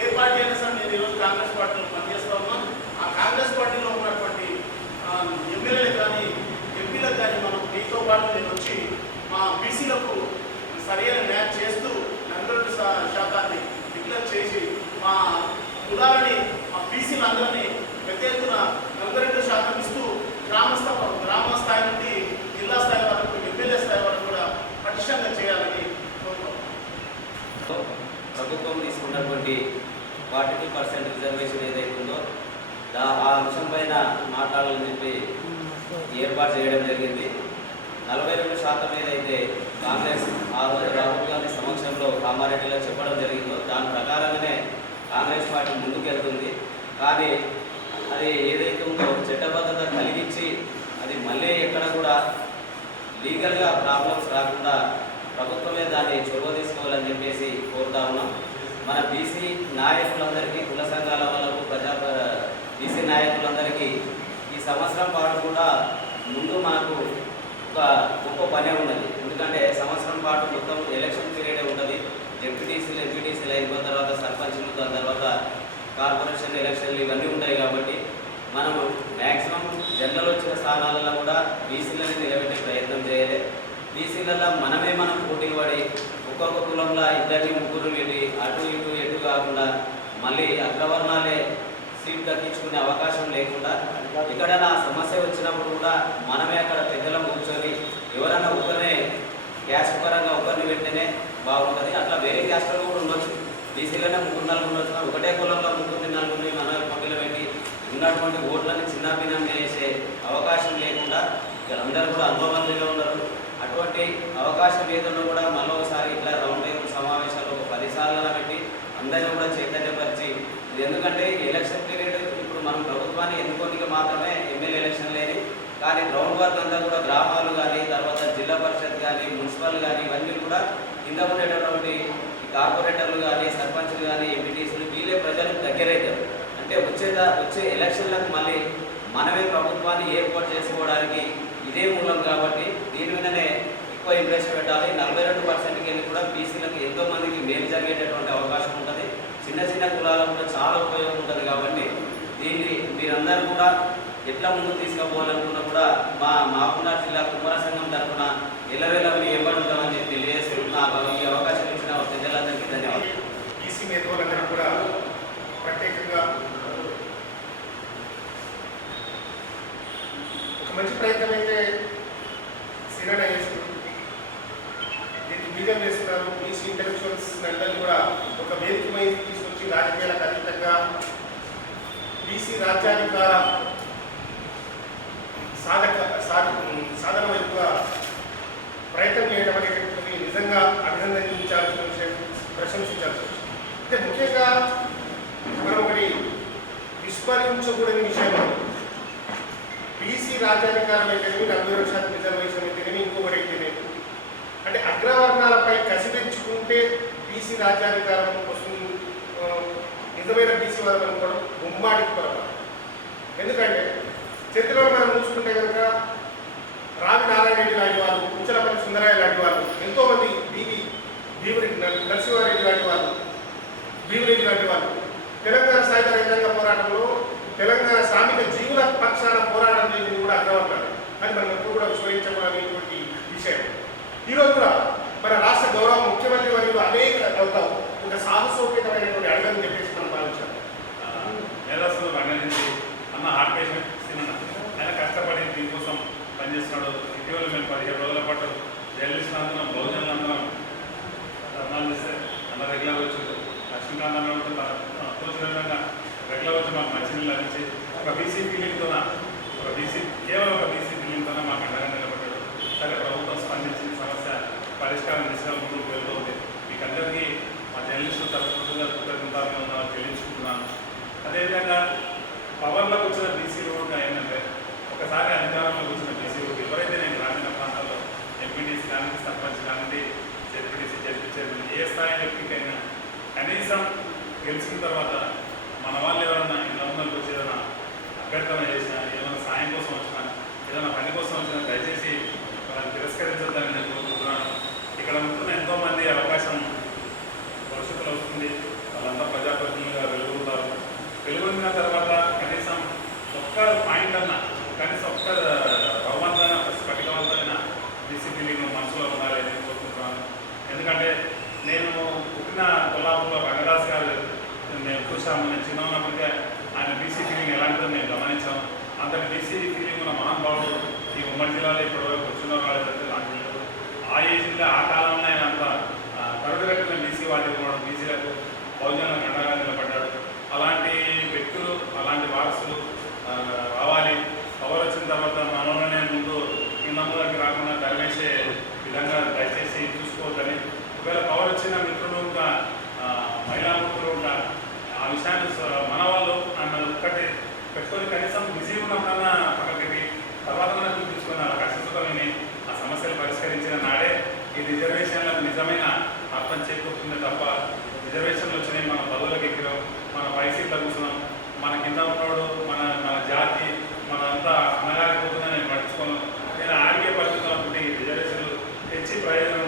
ఏ పార్టీ అయినా సరే నేను ఈరోజు కాంగ్రెస్ పార్టీలో పనిచేస్తూ ఉన్నాం. ఆ కాంగ్రెస్ పార్టీలో ఉన్నటువంటి ఎమ్మెల్యేలు కానీ ఎంపీలకు కానీ మనం మీతో పాటు నేను వచ్చి మా బీసీలకు సరైన న్యాయం చేస్తూ 42% డిక్లేర్ చేసి మా కులాలని మా బీసీలందరినీ పెద్ద ఎత్తున 42% ఇస్తూ గ్రామ స్థాయి నుండి జిల్లా స్థాయి వరకు ఎమ్మెల్యే స్థాయి వరకు కూడా పటిష్టంగా చేయాలని ప్రభుత్వం తీసుకున్నటువంటి 42% రిజర్వేషన్ ఏదైతే ఉందో ఆ అంశం పైన మాట్లాడాలని చెప్పి ఏర్పాటు చేయడం జరిగింది. 42% ఏదైతే కాంగ్రెస్ ఆ రోజు రాహుల్ గాంధీ సమక్షంలో కామారెడ్డిలో చెప్పడం జరిగిందో దాని ప్రకారంగానే కాంగ్రెస్ పార్టీ ముందుకెళ్తుంది. కానీ అది ఏదైతే ఉందో చట్టబద్ధత కలిగించి అది మళ్ళీ ఎక్కడ కూడా లీగల్గా ప్రాబ్లమ్స్ రాకుండా ప్రభుత్వమే దాన్ని చొరవ తీసుకోవాలని చెప్పేసి కోరుతా ఉన్నాం. మన బీసీ నాయకులందరికీ, కుల సంఘాల వాళ్ళకు, బీసీ నాయకులందరికీ ఈ సంవత్సరం పాటు కూడా ముందు మనకు ఒక గొప్ప పనే ఉన్నది. ఎందుకంటే సంవత్సరం పాటు మొత్తం ఎలక్షన్ పీరియడే ఉంటుంది. జెడ్పీటీసీలు, ఎంపీటీసీలు అయిపోయిన తర్వాత సర్పంచ్లు, దాని తర్వాత కార్పొరేషన్ ఎలక్షన్లు ఇవన్నీ ఉంటాయి. కాబట్టి మనము మ్యాక్సిమం జనరల్ వచ్చిన స్థానాలలో కూడా బీసీలని నిలబెట్టే ప్రయత్నం చేయాలి. బీసీలలో మనం పోటీ పడి ఒక్కొక్క కులంలో 2-3 పెట్టి అటు ఇటు ఎటు కాకుండా మళ్ళీ అగ్రవర్ణాలే సీట్ దక్కించుకునే అవకాశం లేకుండా ఎక్కడైనా సమస్య వచ్చినప్పుడు కూడా మనమే అక్కడ పెద్దలం కూర్చొని ఎవరైనా ఒకరినే క్యాస్ట్ పరంగా ఒకరిని పెడితేనే బాగుంటుంది. అట్లా వేరే క్యాస్ట్లో కూడా ఉండొచ్చు. బీసీలోనే 3-4 ఉండొచ్చు. ఒకటే కులంలో 3-4 మన పక్కన పెట్టి ఉన్నటువంటి ఓట్లని చిన్నభిన్నం చేసే అవకాశం లేకుండా అందరూ కూడా అనుభవంగా ఉన్నారు. అటువంటి అవకాశం ఏదైనా కూడా మళ్ళీ ఒకసారి ఇట్లా రౌండ్ టేబుల్ సమావేశాలు 10 సార్లు పెట్టి అందరినీ కూడా చైతన్యపరిచి, ఎందుకంటే ఎలక్షన్ పీరియడ్ ఇప్పుడు మనం ప్రభుత్వాన్ని ఎన్నుకోనికి మాత్రమే ఎమ్మెల్యే ఎలక్షన్ లేని, కానీ గ్రౌండ్ వర్క్ అంతా కూడా గ్రామాలు కానీ, తర్వాత జిల్లా పరిషత్ కానీ, మున్సిపల్ కానీ ఇవన్నీ కూడా కింద ఉండేటటువంటి కార్పొరేటర్లు కానీ, సర్పంచ్లు కానీ, ఎంపీటీసీలు వీళ్ళే ప్రజలకు దగ్గరైతారు. అంటే వచ్చే ఎలక్షన్లకు మళ్ళీ మనమే ప్రభుత్వాన్ని ఏర్పాటు చేసుకోవడానికి ఇదే మూలం కాబట్టి దీని మీదనే ఎక్కువ ఇంట్రెస్ట్ పెట్టాలి. 42%కి వెళ్ళి కూడా బీసీలకు ఎంతో మందికి మేలు జరిగేటటువంటి అవకాశం ఉంటుంది. చిన్న చిన్న కులాలకు కూడా చాలా ఉపయోగం ఉంటుంది కాబట్టి దీన్ని మీరందరూ కూడా ఎట్లా ముందుకు తీసుకుపోవాలనుకున్నా కూడా మహబూబ్నగర్ జిల్లా కుమ్మర సంఘం తరఫున ఎల్లవేళ మీ ఇవ్వడం ఉంటామని చెప్పి తెలియజేస్తూ నాకు ఈ అవకాశం ఇచ్చిన ప్రజలందరికీ ధన్యవాదాలు. బీసీ మేధావులందరూ కూడా ప్రత్యేకంగా ఒక మంచి ప్రయత్నం అయితే సిరణ చేస్తున్నారు, దీనికి బీజం వేస్తున్నారు. బీసీ ఇంటలెక్చువల్స్ అందరూ కూడా ఒక వేదికమై తీసుకొచ్చి రాజకీయాలకు అతీతంగా బీసీ రాజ్యాధికార సాధన వైపుగా ప్రయత్నం చేయడం అనేటువంటిది నిజంగా అభినందించాల్సిన విషయం, ప్రశంసించాల్సిన విషయం. అంటే ముఖ్యంగా మనం ఒకటి విస్మరించకూడని విషయం, బీసీ రాజ్యాధికారం అయితేనేమి 42% రిజర్వేషన్ అయితేనేమి ఇంకొకటి అయితేనేమి అంటే అగ్రవర్ణాలపై కసి తెచ్చుకుంటే బీసీ రాజ్యాధికారం వస్తుంది, నిజమైన బీసీ వాదం అనుకోవడం గుమ్మాడికి పొరపాటు. ఎందుకంటే చరిత్రలో మనం చూసుకుంటే కనుక రావి నారాయణ రెడ్డి లాంటి వాళ్ళు, ఉచ్చలపల్లి సుందరయ్య లాంటి వాళ్ళు, ఎంతోమంది భీమిరెడ్డి నరసింహారెడ్డి లాంటి వాళ్ళు, భీమిరెడ్డి లాంటి వాళ్ళు తెలంగాణ సాయుధ రైతాంగ పోరాటంలో తెలంగాణ శ్రామిక జీవుల పక్షాన పోరాటం చేసింది కూడా అగ్రవర్ణాలు. అది మనం ఎప్పుడు కూడా విస్మరించకూడనేటువంటి విషయం. ఈరోజు కూడా మన రాష్ట్ర గౌరవ ముఖ్యమంత్రి వర్యులు అనేక అవుతాం ఒక సాహసోపేతమైనటువంటి అడుగుని చెప్పేసి మనం భావించాం. మేధస్సులు రంగరించి అన్న హార్ట్ పేషెంట్ ఆయన కష్టపడి దీనికోసం పనిచేస్తున్నాడు. ఇటీవల మేము 17 రోజుల పాటు జర్నలిస్టులు అందరం బహుజనులందరం ధర్నాలు చేస్తే అన్న రెగ్యులర్ వచ్చి లక్ష్మీకాంత్ అన్న తోచిన విధంగా రెగ్యులర్ వచ్చి మాకు మంచినీళ్ళు లభించి ఒక బీసీ ఫీలింగ్తో కేవలం ఒక బీసీ ఫీలింగ్తోనే మాకు అండగా నిలబడ్డాడు. సరే ప్రభుత్వం స్పందించిన సమస్య పరిష్కారం దిశగా ముందుకు వెళ్తుంది. మీకు అందరికీ మా జర్నలిస్టుల తరఫున కృతజ్ఞతలు ఉన్నామని తెలియజేసుకుంటున్నాను. అదేవిధంగా పవర్లోకి వచ్చిన బీసీలు కూడా ఏంటంటే ఒకసారి అధికారంలోకి వచ్చిన బీసీలు ఎవరైతే నేను గ్రామీణ ప్రాంతాల్లో ఎంపీటీసీ కానీ సర్పంచ్ కానీ జెడ్పీటీసీ చైర్మన్ ఏ స్థాయి వ్యక్తికైనా కనీసం గెలిచిన తర్వాత మన వాళ్ళు ఎవరన్నా ఇలా ఉన్నోళ్ళకి వచ్చి ఏదైనా అభ్యర్థన చేసినా, ఏమైనా సాయం కోసం వచ్చినా, ఏదైనా పని కోసం వచ్చినా దయచేసి వాళ్ళని తిరస్కరించొద్దని నేను కోరుకుంటున్నాను. ఇక్కడ ఉంటున్న ఎంతోమంది అవకాశం భవిష్యత్తులో వస్తుంది, వాళ్ళంతా ప్రజాప్రతినిధులుగా వెలుగుతారు. వెలుగొందిన తర్వాత కనీసం ఒక్క పాయింట్ అన్నా, కనీసం ఒక్క బహుమతమైన స్ఫటికవంతమైన బీసీ ఫీలింగ్ మనసులో ఉండాలని నేను కోరుకుంటున్నాను. ఎందుకంటే నేను పుట్టిన కొల్లాపూర్లో రంగదాస్ గారు నేను చూసాము. నేను చిన్న ఉన్నప్పటికే ఆయన బీసీ ఫీలింగ్ ఎలాంటిదో నేను గమనించాను. అంతటి బీసీ ఫీలింగ్ ఉన్న మహానుభావుడు ఈ ఉమ్మడి జిల్లాలో ఇప్పటివరకు వచ్చిన వాళ్ళైతే నాకు తెలియదు. ఆ ఏజ్లో ఆ కాలంలో ఆయన అంత కరుడుగట్టిన బీసీ వాటి కూడా బీసీలకు బహుజనులకు అండగా నిలబడ్డాడు. అలాంటి వ్యక్తులు, అలాంటి వారసులు రావాలి. పవర్ వచ్చిన తర్వాత మనలోనే ముందు కిందకి రాకుండా ధర్మేసే విధంగా దయచేసి చూసుకోవద్దని, ఒకవేళ పవర్ వచ్చిన మిత్రులు ఇంకా మహిళా మిత్రులు ఇంకా ఆ విషయాన్ని మన వాళ్ళు అన్న ఒక్కటి పెట్టుకొని కనీసం బిజీ ఉన్నప్పుడన్నా పక్కకి తర్వాత మనం చూపించుకొని అలా కష్టసుఖమని ఆ సమస్యలు పరిష్కరించిన నాడే ఈ రిజర్వేషన్లకు నిజమైన అర్థం చేకూరుతుంది తప్ప రిజర్వేషన్లు వచ్చినాయి, మన పదవులకు ఎక్కినాం, మన పైసీట్లో కూర్చున్నాం, మన కింద ఉన్నవాడు మన జాతి మనంతా అన్నగారిపోతుందని నేను పట్టించుకోను. నేను ఆడికే పరిస్థితులు అనుకుంటే ఈ రిజర్వేషన్లు తెచ్చి ప్రయోజనం